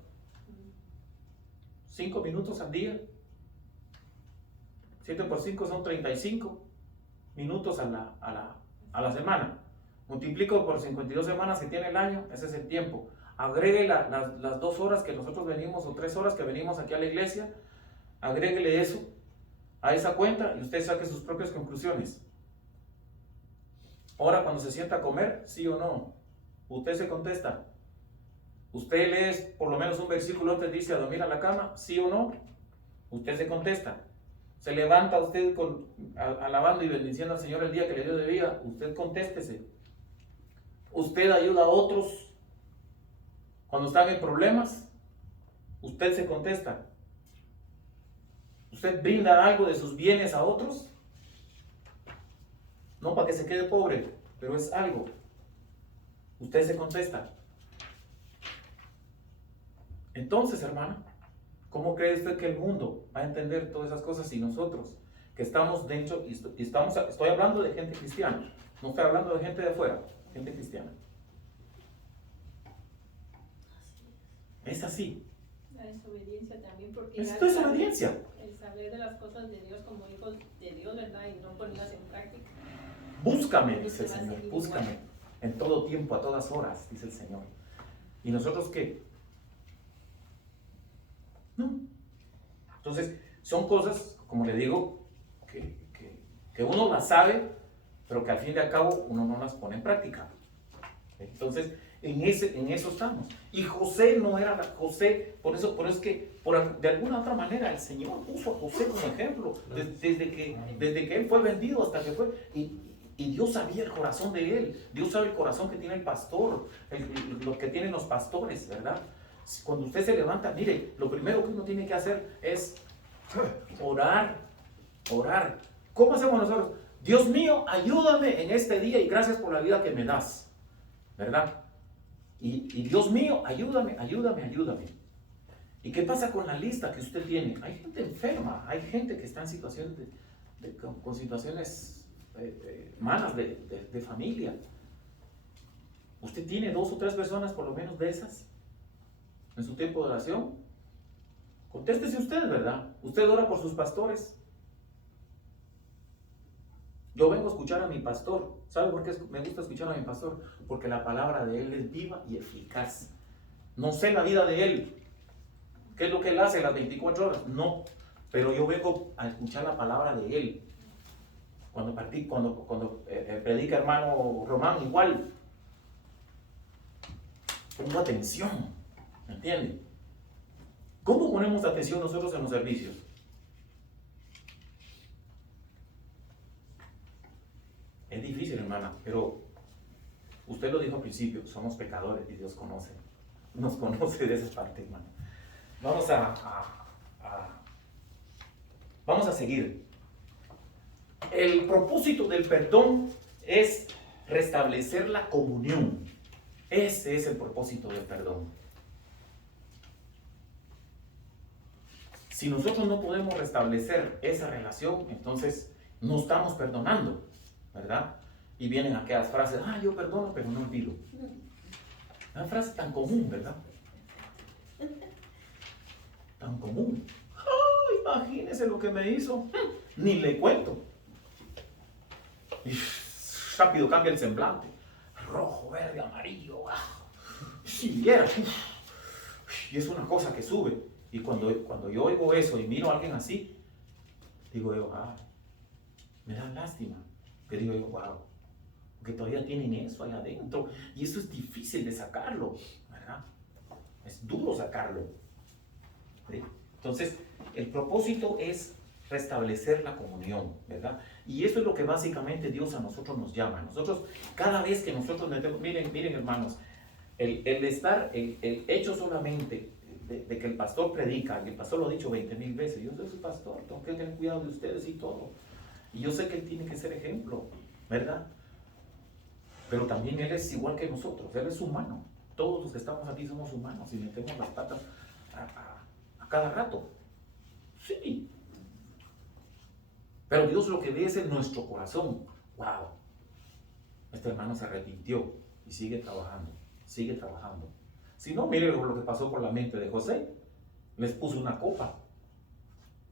5 minutos al día. 7 por 5 son 35 minutos a la semana. Multiplico por 52 semanas que tiene el año, ese es el tiempo. Agregue las 2 horas que nosotros venimos, o 3 horas que venimos aquí a la iglesia, agréguele eso a esa cuenta y usted saque sus propias conclusiones. Ahora, cuando se sienta a comer, sí o no, usted se contesta. Usted lee por lo menos un versículo antes, dice a dormir a la cama, sí o no, usted se contesta. Se levanta usted alabando y bendiciendo al Señor el día que le dio de vida, usted contéstese. Usted ayuda a otros cuando están en problemas, usted se contesta. Usted brinda algo de sus bienes a otros, no para que se quede pobre, pero es algo. Usted se contesta. Entonces, hermana, ¿cómo cree usted que el mundo va a entender todas esas cosas si nosotros, que estamos dentro, estoy hablando de gente cristiana, no estoy hablando de gente de afuera, gente cristiana? Es así. La desobediencia también, porque Esto es obediencia. el saber de las cosas de Dios como hijos de Dios, ¿verdad? Y no ponerlas en práctica. Búscame, dice el Señor, búscame en todo tiempo, a todas horas, dice el Señor. ¿Y nosotros qué? No. Entonces, son cosas, como le digo, que uno las sabe, pero que al fin y al cabo uno no las pone en práctica. Entonces, en eso estamos. Y José no era José, por eso es que de alguna otra manera el Señor puso a José como ejemplo, desde que él fue vendido hasta que fue, y Dios sabía el corazón de él, Dios sabe el corazón que tiene el pastor, lo que tienen los pastores, ¿verdad? Cuando usted se levanta, mire, lo primero que uno tiene que hacer es orar. ¿Cómo hacemos nosotros? Dios mío, ayúdame en este día y gracias por la vida que me das, ¿verdad? Y Dios mío, ayúdame. ¿Y qué pasa con la lista que usted tiene? Hay gente enferma, hay gente que está en situaciones con situaciones malas de familia. ¿Usted tiene 2 o 3 personas por lo menos de esas en su tiempo de oración? Contéstese usted, ¿verdad? Usted ora por sus pastores. Yo vengo a escuchar a mi pastor. ¿Sabe por qué me gusta escuchar a mi pastor? Porque la palabra de él es viva y eficaz. No sé la vida de él, qué es lo que él hace las 24 horas, no. Pero yo vengo a escuchar la palabra de él. Cuando predica hermano Román, igual. Pongo atención, ¿me entiende? ¿Cómo ponemos atención nosotros en los servicios? Es difícil, hermana, pero usted lo dijo al principio, somos pecadores y Dios nos conoce de esa parte, hermano. Vamos a seguir. El propósito del perdón es restablecer la comunión. Ese es el propósito del perdón. Si nosotros no podemos restablecer esa relación, entonces no estamos perdonando, ¿verdad? Y vienen aquellas frases, yo perdono pero no olvido. Una frase tan común, ¿verdad? Tan común. Imagínese lo que me hizo. Ni le cuento. Y rápido cambia el semblante. Rojo, verde, amarillo. Si viera. Y es una cosa que sube. Y cuando yo oigo eso y miro a alguien así, digo yo, me da lástima. Que digo yo, wow, que todavía tienen eso allá adentro. Y eso es difícil de sacarlo, ¿verdad? Es duro sacarlo. ¿Sí? Entonces, el propósito es restablecer la comunión, ¿verdad? Y eso es lo que básicamente Dios a nosotros nos llama. Nosotros, cada vez que nosotros metemos, miren hermanos, el hecho solamente de que el pastor predica, y el pastor lo ha dicho 20,000 veces, yo soy su pastor, tengo que tener cuidado de ustedes y todo. Y yo sé que él tiene que ser ejemplo, ¿verdad? Pero también él es igual que nosotros, él es humano. Todos los que estamos aquí somos humanos y metemos las patas a cada rato. Sí. Pero Dios lo que ve es en nuestro corazón. ¡Wow! Este hermano se arrepintió y sigue trabajando, sigue trabajando. Si no, mire lo que pasó por la mente de José. Les puso una copa.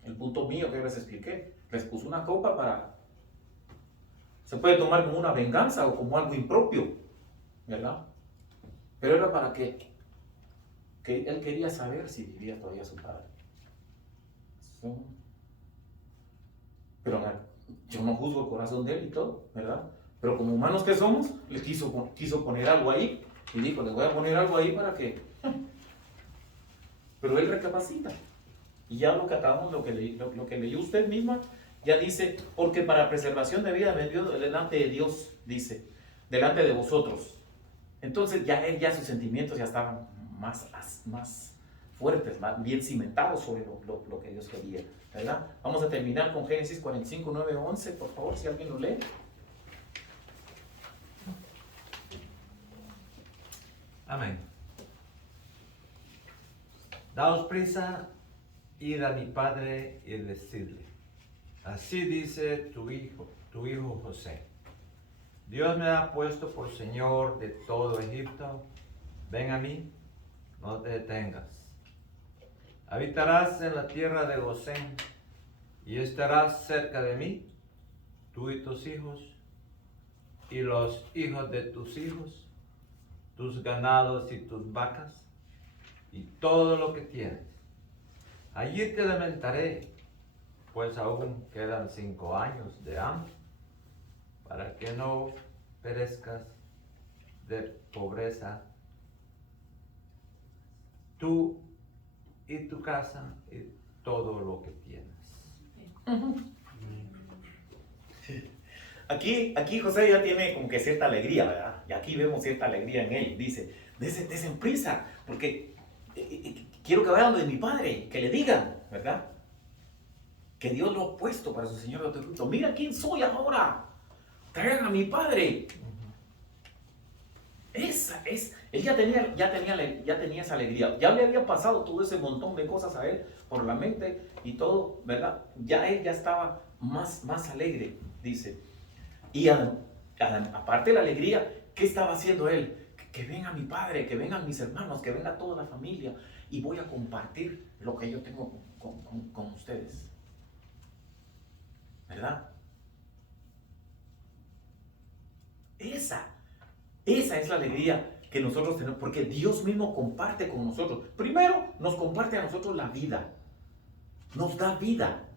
El punto mío que les expliqué. Les puso una copa para... Se puede tomar como una venganza o como algo impropio, ¿verdad? Pero era para que él quería saber si vivía todavía su padre. Pero yo no juzgo el corazón de él y todo, ¿verdad? Pero como humanos que somos, le quiso poner algo ahí y dijo, le voy a poner algo ahí para que... Pero él recapacita. Y ya lo que acabamos, lo que leyó usted misma, ya dice, porque para preservación de vida me dio delante de Dios, dice, delante de vosotros. Entonces ya sus sentimientos ya estaban más fuertes, más bien cimentados sobre lo que Dios quería, ¿verdad? Vamos a terminar con Génesis 45, 9, 11, por favor, si alguien lo lee. Amén. Daos prisa, id a mi padre y decidle, así dice tu hijo José, Dios me ha puesto por Señor de todo Egipto, ven a mí, no te detengas. Habitarás en la tierra de Gosén y estarás cerca de mí, tú y tus hijos, y los hijos de tus hijos, tus ganados y tus vacas, y todo lo que tienes. Allí te alimentaré, pues aún quedan 5 años de hambre, para que no perezcas de pobreza, tú y tu casa y todo lo que tienes. Aquí José ya tiene como que cierta alegría, ¿verdad? Y aquí vemos cierta alegría en él. Dice, desen prisa, porque quiero que vayan de mi padre, que le digan, ¿verdad? Que Dios lo ha puesto para su Señor de fruto. Mira quién soy ahora. Traigan a mi padre. Él ya tenía esa alegría. Ya le había pasado todo ese montón de cosas a él por la mente y todo, ¿verdad? Ya él ya estaba más alegre, dice. Y aparte de la alegría, ¿qué estaba haciendo él? Que venga mi padre, que vengan mis hermanos, que venga toda la familia y voy a compartir lo que yo tengo con ustedes. ¿Verdad? Esa es la alegría que nosotros tenemos, porque Dios mismo comparte con nosotros. Primero, nos comparte a nosotros la vida. Nos da vida.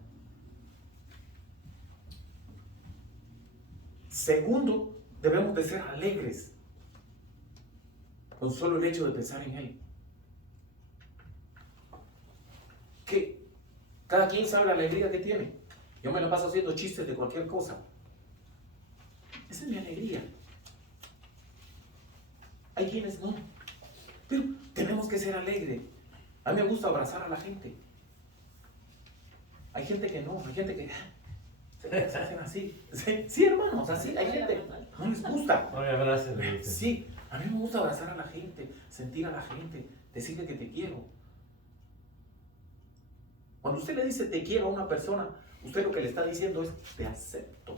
Segundo, debemos de ser alegres con solo el hecho de pensar en Él. Que cada quien sabe la alegría que tiene. Yo me la paso haciendo chistes de cualquier cosa. Esa es mi alegría. Hay quienes no. Pero tenemos que ser alegres. A mí me gusta abrazar a la gente. Hay gente que no, hay gente que se hacen así. Sí, hermanos, así hay gente. No les gusta. No me abraces. Sí, a mí me gusta abrazar a la gente, sentir a la gente, decirle que te quiero. Cuando usted le dice te quiero a una persona, usted lo que le está diciendo es te acepto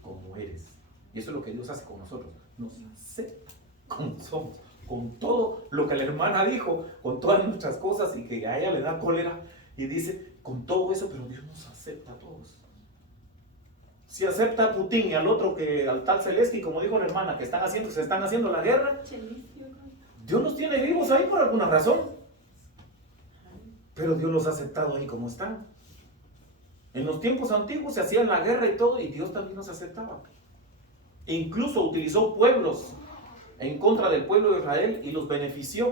como eres. Y eso es lo que Dios hace con nosotros. Nos acepta como somos, con todo lo que la hermana dijo, con todas nuestras cosas y que a ella le da cólera. Y dice, con todo eso, pero Dios nos acepta a todos. Si acepta a Putin y al otro, que al tal Zelensky, como dijo la hermana, que se están haciendo la guerra, Dios nos tiene vivos ahí por alguna razón. Pero Dios los ha aceptado ahí como están. En los tiempos antiguos se hacían la guerra y todo, y Dios también nos aceptaba. E incluso utilizó pueblos en contra del pueblo de Israel y los benefició.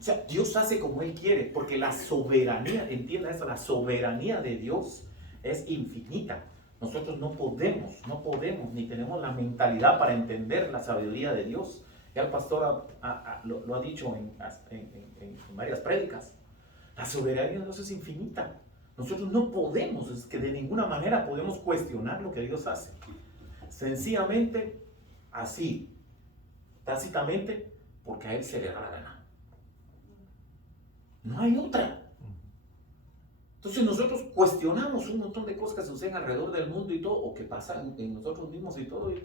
O sea, Dios hace como Él quiere, porque la soberanía, entienda eso, la soberanía de Dios es infinita. Nosotros no podemos, ni tenemos la mentalidad para entender la sabiduría de Dios. Ya el pastor lo ha dicho en varias prédicas. La soberanía de Dios es infinita. Nosotros no podemos, es que de ninguna manera podemos cuestionar lo que Dios hace. Sencillamente, así, tácitamente, porque a Él se le da la gana. No hay otra. Entonces nosotros cuestionamos un montón de cosas que suceden alrededor del mundo y todo, o que pasan en nosotros mismos y todo. Y,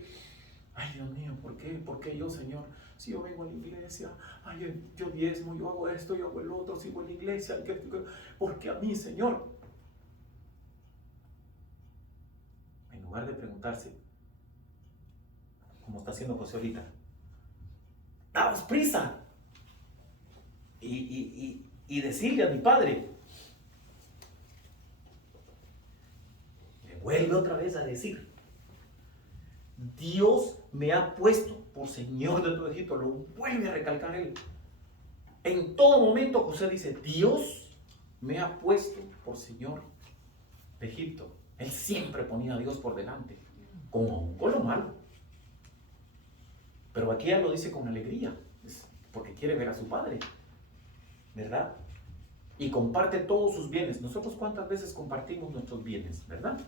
ay, Dios mío, ¿por qué? ¿Por qué yo, Señor? Si yo vengo a la iglesia, ay, yo diezmo, yo hago esto, yo hago el otro, sigo en la iglesia, ¿por qué a mí, Señor? En lugar de preguntarse, como está haciendo José ahorita, daos prisa y decirle a mi padre, le vuelve otra vez a decir, Dios me ha puesto por Señor de todo Egipto, lo vuelve a recalcar él. En todo momento José dice, Dios me ha puesto por Señor de Egipto. Él siempre ponía a Dios por delante, con lo malo. Pero aquí él lo dice con alegría, porque quiere ver a su padre, ¿verdad? Y comparte todos sus bienes. Nosotros cuántas veces compartimos nuestros bienes, ¿verdad?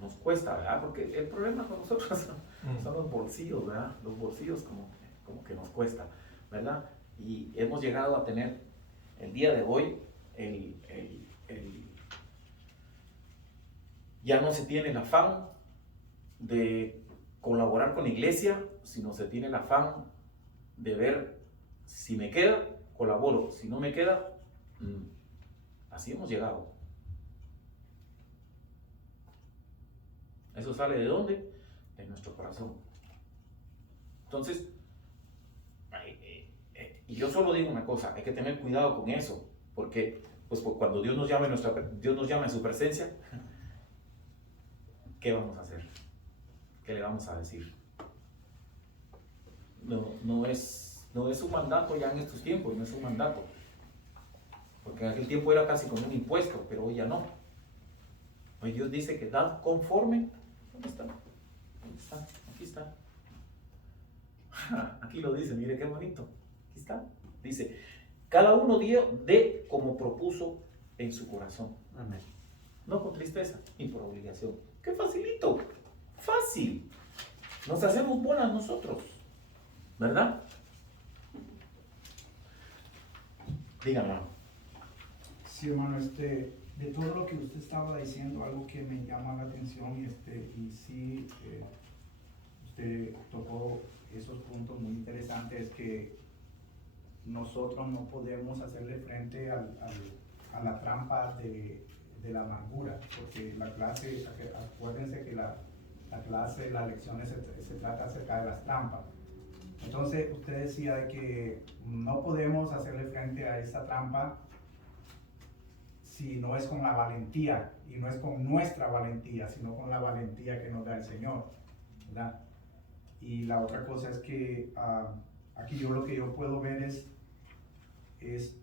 Nos cuesta, ¿verdad? Porque el problema con nosotros son los bolsillos, ¿verdad? Los bolsillos como que nos cuesta, ¿verdad? Y hemos llegado a tener el día de hoy ya no se tiene el afán de colaborar con la iglesia, sino se tiene el afán de ver si me queda, colaboro, si no me queda, así hemos llegado. ¿Eso sale de dónde? De nuestro corazón. Entonces, y yo solo digo una cosa, hay que tener cuidado con eso, porque pues cuando Dios nos llama en su presencia, ¿qué vamos a hacer? ¿Qué le vamos a decir? No es un mandato ya en estos tiempos, no es un mandato. Porque en aquel tiempo era casi como un impuesto, pero hoy ya no. Hoy Dios dice que dad conforme. ¿Dónde está? ¿Dónde está? Aquí está. Aquí lo dice, mire qué bonito. Aquí está. Dice, cada uno dé como propuso en su corazón. Amén. No con tristeza ni por obligación. ¡Qué facilito! Fácil. Nos hacemos bolas nosotros, ¿verdad? Díganlo. Sí, hermano, de todo lo que usted estaba diciendo, algo que me llama la atención y sí, usted tocó esos puntos muy interesantes, que nosotros no podemos hacerle frente a la trampa de la amargura, porque la clase, acuérdense que la clase, las lecciones se trata acerca de las trampas. Entonces usted decía de que no podemos hacerle frente a esa trampa si no es con la valentía, y no es con nuestra valentía, sino con la valentía que nos da el Señor, ¿verdad? Y la otra cosa es que aquí lo que yo puedo ver es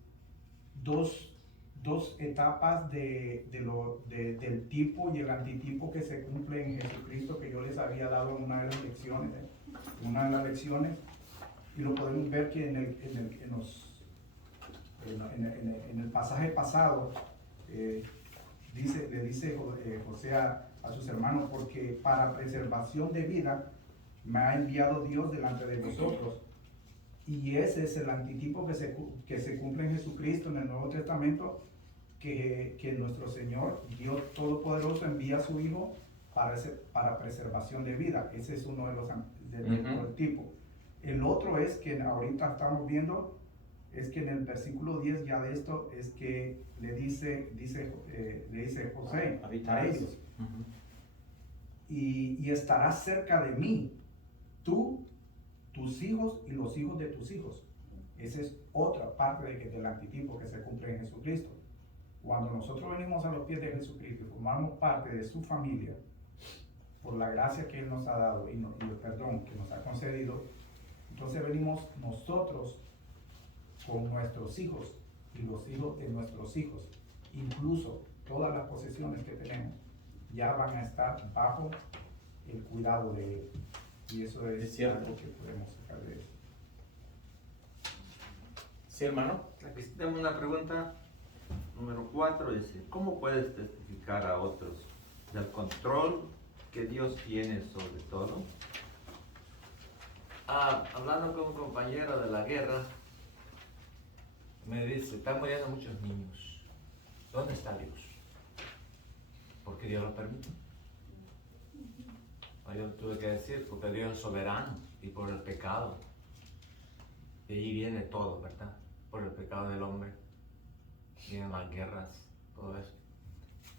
dos etapas del tipo y el antitipo que se cumple en Jesucristo, que yo les había dado en una de las lecciones, y lo podemos ver que en el pasaje pasado le dice José a sus hermanos, porque para preservación de vida me ha enviado Dios delante de vosotros. Y ese es el antitipo que se cumple en Jesucristo en el Nuevo Testamento, que nuestro Señor, Dios Todopoderoso, envía a su Hijo para preservación de vida. Ese es uno de los del tipo. El otro es que ahorita estamos viendo, es que en el versículo 10 ya de esto, es que le dice José a ellos, y estarás cerca de mí, tú, tus hijos y los hijos de tus hijos. Esa es otra parte del antitipo que se cumple en Jesucristo. Cuando nosotros venimos a los pies de Jesucristo y formamos parte de su familia, por la gracia que Él nos ha dado y el perdón que nos ha concedido, entonces venimos nosotros con nuestros hijos y los hijos de nuestros hijos. Incluso todas las posesiones que tenemos ya van a estar bajo el cuidado de Él. Y eso es algo que podemos sacar de eso. Sí, hermano. Aquí tengo una pregunta. Número 4 dice, ¿cómo puedes testificar a otros del control que Dios tiene sobre todo? Hablando con un compañero de la guerra, me dice, están muriendo muchos niños. ¿Dónde está Dios? Porque Dios lo permite. Yo tuve que decir, porque Dios es soberano y por el pecado. Y ahí viene todo, ¿verdad? Por el pecado del hombre. Vienen las guerras, todo eso.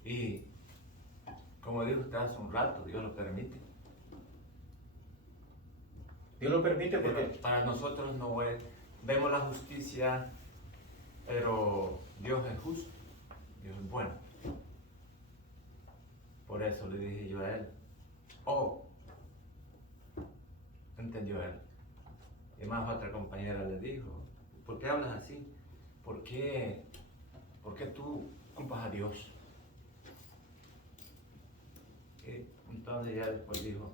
Y como dijo usted hace un rato, Dios lo permite. Dios lo permite porque Para nosotros no es, vemos la justicia, pero Dios es justo, Dios es bueno. Por eso le dije yo a él, entendió él. Y más otra compañera le dijo, ¿por qué hablas así? ¿Por qué tú culpas a Dios? Y entonces ya después dijo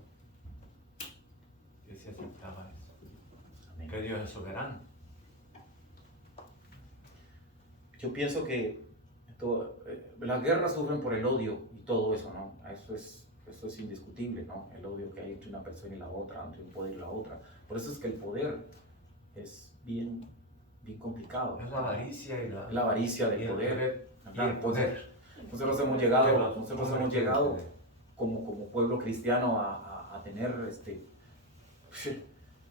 que se aceptaba eso, que Dios es soberano. yo pienso que las guerras sufren por el odio y todo eso, ¿no? Eso es indiscutible, ¿no? El odio que hay entre una persona y la otra, entre un poder y la otra. Por eso es que el poder es bien complicado. Es la avaricia y la avaricia del poder. Nosotros hemos llegado como pueblo cristiano a tener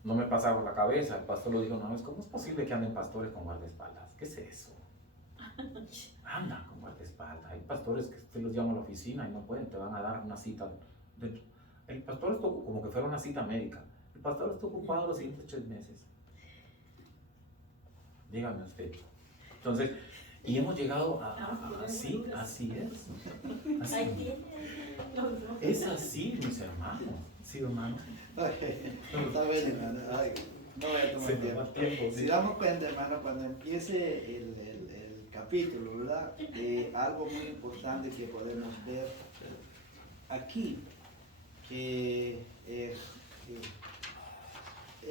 no me pasa por la cabeza. El pastor lo dijo una vez, ¿cómo es posible que anden pastores con guardaespaldas? ¿Qué es eso? Andan con guardaespaldas. Hay pastores que usted los llama a la oficina y no pueden, te van a dar una cita. El pastor está como que fuera una cita médica. El pastor está ocupado los siguientes 3 meses. Dígame usted. Entonces, y hemos llegado así es. Así. Es así, mis hermanos. Sí, hermano. Está bien, hermano. Ay, no voy a tomar tiempo. Si damos cuenta, hermano, cuando empiece el capítulo, ¿verdad? Algo muy importante que podemos ver aquí, que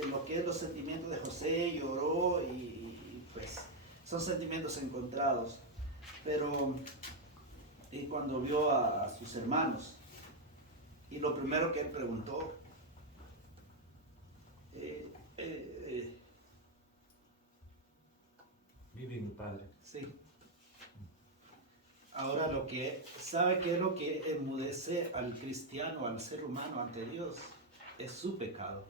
lo que es los sentimientos de José, lloró y pues son sentimientos encontrados, pero cuando vio a sus hermanos, y lo primero que él preguntó, vive mi padre. sí. Ahora ¿sabe qué es lo que enmudece al cristiano, al ser humano ante Dios? Es su pecado.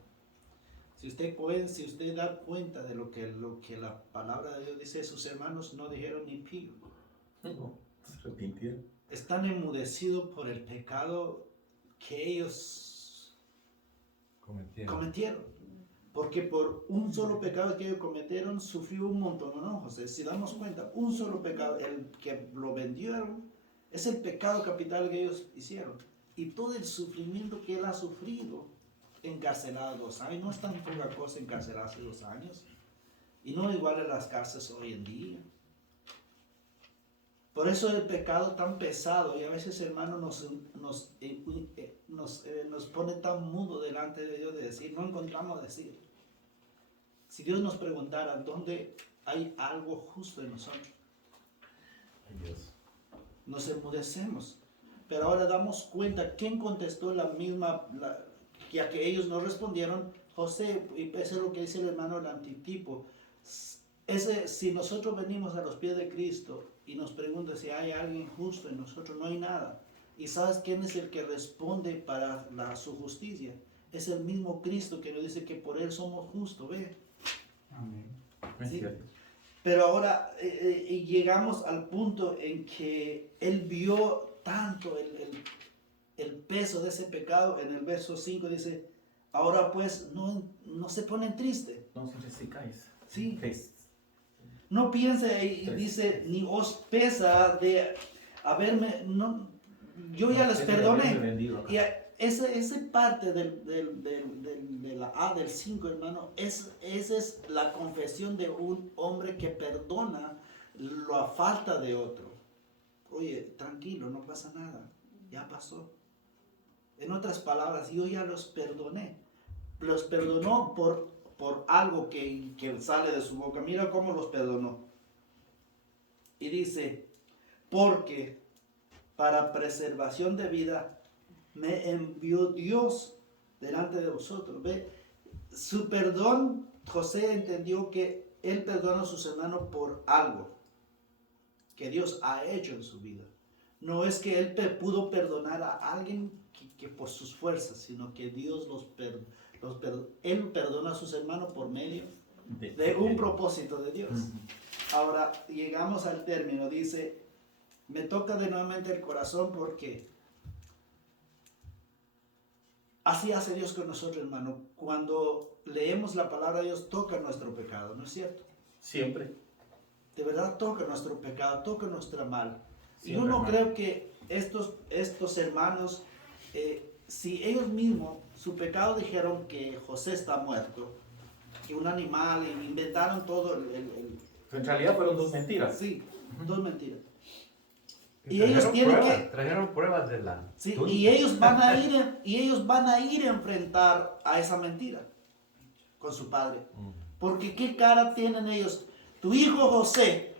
Si usted da cuenta de lo que la palabra de Dios dice, sus hermanos no dijeron ni pío. No, se arrepintieron. Están enmudecidos por el pecado que ellos cometieron. Porque por un solo pecado que ellos cometieron, sufrió un montón, ¿no, José? Si damos cuenta, un solo pecado, el que lo vendieron, es el pecado capital que ellos hicieron. Y todo el sufrimiento que él ha sufrido, encarcelado 2 años, no es tan poca cosa encarcelarse 2 años. Y no igual a las cárceles hoy en día. Por eso el pecado tan pesado, y a veces, hermano, nos pone tan mudo delante de Dios de decir, no encontramos decir. Si Dios nos preguntara dónde hay algo justo en nosotros, nos enmudecemos. Pero ahora damos cuenta, ¿quién contestó ya que ellos no respondieron? José, y eso es lo que dice el hermano el antitipo, si nosotros venimos a los pies de Cristo y nos pregunta si hay alguien justo en nosotros, no hay nada. ¿Y sabes quién es el que responde para su justicia? Es el mismo Cristo que nos dice que por Él somos justos, ¿ve? Amén. ¿Sí? Pero ahora llegamos al punto en que Él vio tanto el peso de ese pecado. En el verso 5 dice, ahora pues no se ponen tristes. No se resicáis. Sí. Es- No piense y dice, ni os pesa de haberme, no, yo ya les perdoné. Y esa parte de la A del 5, hermano, esa es la confesión de un hombre que perdona la falta de otro. Oye, tranquilo, no pasa nada, ya pasó. En otras palabras, yo ya los perdoné. Los perdonó por algo que sale de su boca. Mira cómo los perdonó. Y dice, porque para preservación de vida me envió Dios delante de vosotros. ¿Ve? Su perdón, José entendió que él perdona a sus hermanos por algo que Dios ha hecho en su vida. No es que él pudo perdonar a alguien que por sus fuerzas, sino que Dios él perdona a sus hermanos por medio de un propósito de Dios. Ahora llegamos al término, dice, me toca de nuevamente el corazón porque así hace Dios con nosotros, hermano. Cuando leemos la palabra de Dios, toca nuestro pecado, ¿no es cierto? Siempre. De verdad toca nuestro pecado, toca nuestra mal. Y Siempre, yo no hermano. creo que estos hermanos, si ellos mismos, su pecado dijeron que José está muerto, que un animal, inventaron todo En realidad fueron dos mentiras. Sí, dos mentiras. Y Trajeron ellos tienen pruebas, trajeron pruebas de la... Sí, tuya. y ellos van a ir a enfrentar a esa mentira con su padre. Porque qué cara tienen ellos. Tu hijo José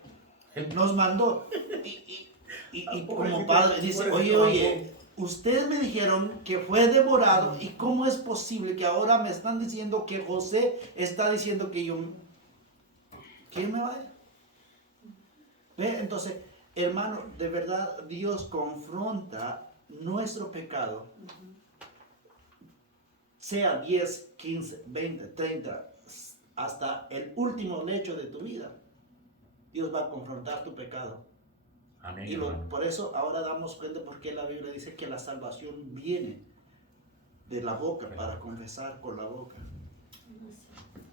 nos mandó. Y como padre dice, oye, ustedes me dijeron que fue devorado. ¿Y cómo es posible que ahora me están diciendo que José está diciendo que yo... ¿Quién me va a ir? ¿Ve? Entonces, hermano, de verdad Dios confronta nuestro pecado, sea 10, 15, 20, 30, hasta el último lecho de tu vida. Dios va a confrontar tu pecado. Amén. Y hermano. por eso ahora damos cuenta porque la Biblia dice que la salvación viene de la boca, para confesar con la boca.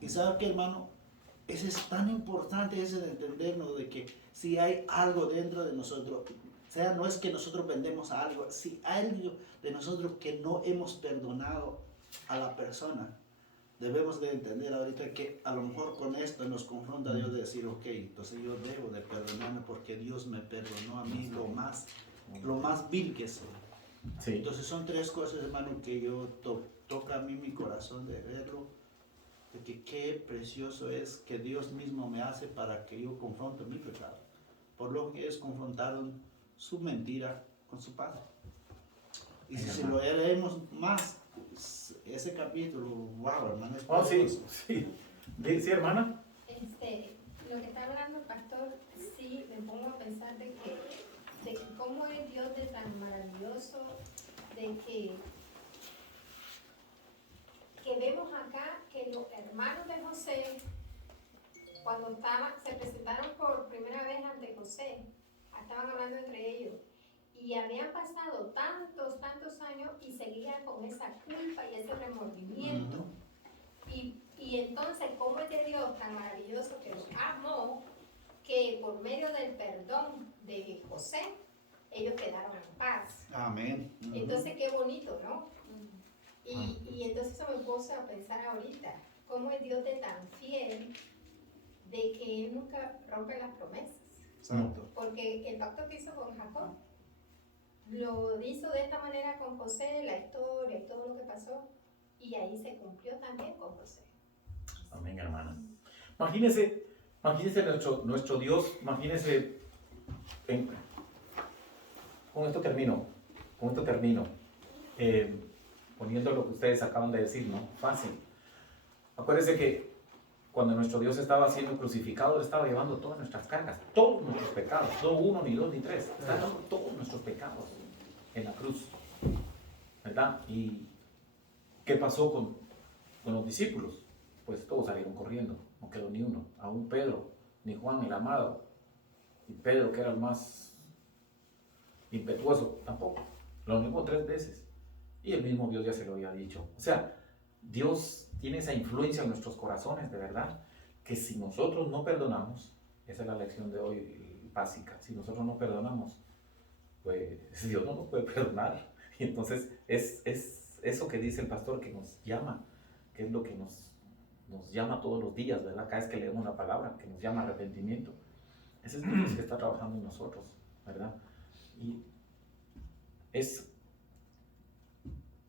Y sabe que, hermano, eso es tan importante, ese de entendernos de que si hay algo dentro de nosotros, o sea, no es que nosotros vendemos algo, si hay algo de nosotros que no hemos perdonado a la persona, debemos de entender ahorita que a lo mejor con esto nos confronta Dios de decir, ok, entonces yo debo de perdonarme porque Dios me perdonó a mí lo más vil que soy. Sí. Entonces son tres cosas, hermano, que yo toca a mí mi corazón de verlo, de que qué precioso es que Dios mismo me hace para que yo confronte mi pecado. Por lo que ellos confrontaron su mentira con su padre. Y si lo leemos más, ese capítulo, wow, hermano, es Oh, sí, poderoso. sí. Sí, hermana. Lo que está hablando el pastor, sí, me pongo a pensar de que cómo es Dios de tan maravilloso, de que vemos acá que los hermanos de José, cuando se presentaron por primera vez ante José, estaban hablando entre ellos, y habían pasado tantos años y seguían con esa culpa y ese remordimiento. Y entonces, ¿cómo es de Dios tan maravilloso que los amó, que por medio del perdón de José, ellos quedaron en paz? Amén. Entonces, qué bonito, ¿no? Y entonces eso me puse a pensar ahorita, ¿cómo es Dios de tan fiel de que Él nunca rompe las promesas? Exacto. Porque el pacto que hizo con Jacob, lo hizo de esta manera con José, la historia y todo lo que pasó, y ahí se cumplió también con José. Amén, hermana. Imagínese nuestro Dios, imagínese, con esto termino, poniendo lo que ustedes acaban de decir, ¿no? Fácil. Acuérdense que cuando nuestro Dios estaba siendo crucificado, Él estaba llevando todas nuestras cargas, todos nuestros pecados, no uno, ni dos, ni tres, está llevando todos nuestros pecados en la cruz, ¿verdad? ¿Y qué pasó con los discípulos? Pues todos salieron corriendo, no quedó ni uno, aún Pedro, ni Juan el amado, y Pedro que era el más impetuoso, tampoco, lo negó 3 veces, y el mismo Dios ya se lo había dicho. O sea, Dios tiene esa influencia en nuestros corazones, de verdad, que si nosotros no perdonamos, esa es la lección de hoy básica, si nosotros no perdonamos, pues Dios no nos puede perdonar. Y entonces es eso que dice el pastor que nos llama, que es lo que nos llama todos los días, ¿verdad? Cada vez que leemos una palabra, que nos llama arrepentimiento. Ese es Dios que está trabajando en nosotros, ¿verdad? Y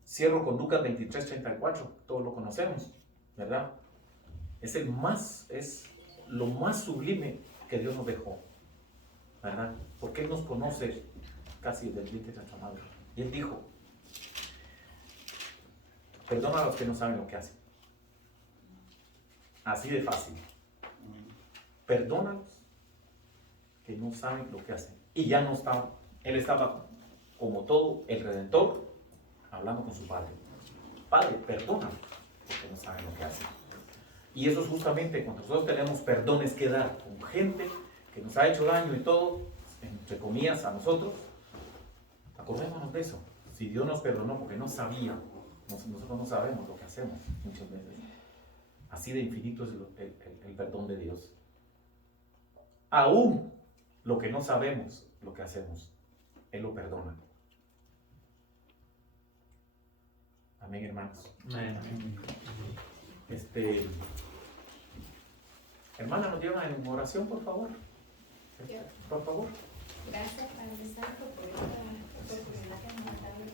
cierro con Lucas 23:34, todos lo conocemos, ¿verdad? Es lo más sublime que Dios nos dejó, ¿verdad? Porque Él nos conoce casi desde el vientre de nuestra madre. Y Él dijo, perdona a los que no saben lo que hacen. Así de fácil. Perdónalos que no saben lo que hacen. Y ya no estaba, Él estaba como todo el Redentor, hablando con su Padre. Padre, perdónalos porque no saben lo que hacen. Y eso es justamente cuando nosotros tenemos perdones que dar con gente que nos ha hecho daño y todo, entre comillas, a nosotros, acordémonos de eso. Si Dios nos perdonó porque no sabía, nosotros no sabemos lo que hacemos muchas veces. Así de infinito es el perdón de Dios. Aún lo que no sabemos, lo que hacemos, Él lo perdona. Amén, hermanos. Amén. Hermana, nos lleva en oración, por favor. Por favor. Gracias, Padre Santo, por esta oportunidad que nos ha dado